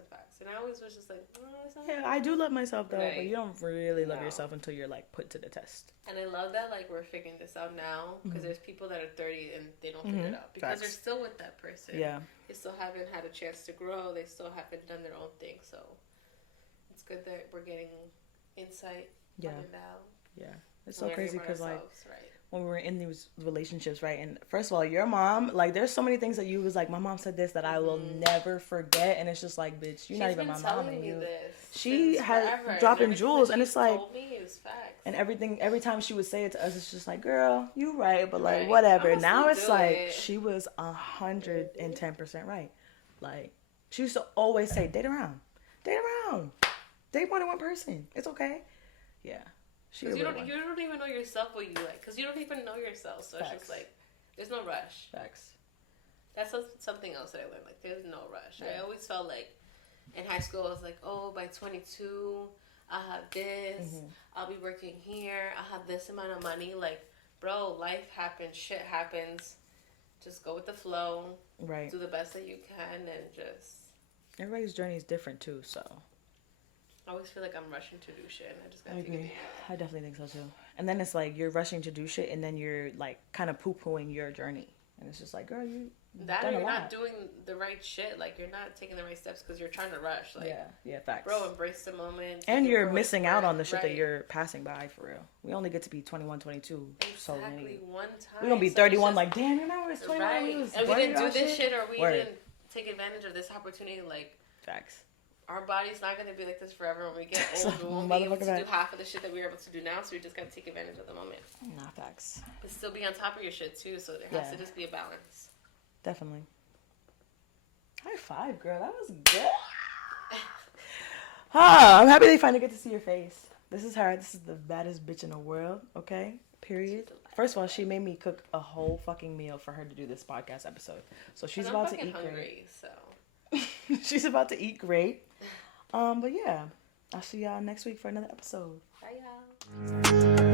facts. And I always was just like, oh, yeah, I do love myself, though, right. But you don't really love yourself until you're, like, put to the test. And I love that, like, we're figuring this out now, because there's people that are 30 and they don't figure it out. Because they're still with that person. Yeah. They still haven't had a chance to grow. They still haven't done their own thing, so... It's good that we're getting insight on it now. Yeah. It's so crazy because, like, right. when we were in these relationships, right? And first of all, your mom, like, there's so many things that you was like, my mom said this that I will never forget. And it's just like, bitch, you're not even my mom. And you, she had dropping jewels. And it's like, and everything, every time she would say it to us, it's just like, girl, you right. But like, whatever. Now it's like, she was 110% right. Like, she used to always say, date around. Date around. Date more than one person. It's okay. Yeah. Because you don't even know yourself what you like. Because you don't even know yourself. So Facts. It's just like, there's no rush. Facts. That's something else that I learned. Like, there's no rush. Yeah. I always felt like, in high school, I was like, oh, by 22, I'll have this. I'll be working here. I'll have this amount of money. Like, bro, life happens. Shit happens. Just go with the flow. Right. Do the best that you can and just... Everybody's journey is different, too, so... I always feel like I'm rushing to do shit, and I just gotta take it. I definitely think so too. And then it's like you're rushing to do shit, and then you're like kind of poo-pooing your journey, and it's just like, girl, you're not doing the right shit. Like you're not taking the right steps because you're trying to rush. Like facts. Bro, embrace the moment. And you're missing out on the shit that you're passing by for real. We only get to be 21, 22. Exactly, one time. We're gonna be 31. Like, damn, remember it's 21. Right. And we didn't do this shit, or we didn't take advantage of this opportunity. Like facts. Our body's not going to be like this forever. When we get old, we won't be able to do half of the shit that we were able to do now, so we just got to take advantage of the moment. Nah, facts. But still be on top of your shit, too, so there has to just be a balance. Definitely. High five, girl. That was good. I'm happy they finally get to see your face. This is her. This is the baddest bitch in the world, okay? Period. First of all, she made me cook a whole fucking meal for her to do this podcast episode. So she's about to eat great. So. She's about to eat great. But yeah, I'll see y'all next week for another episode. Bye, y'all.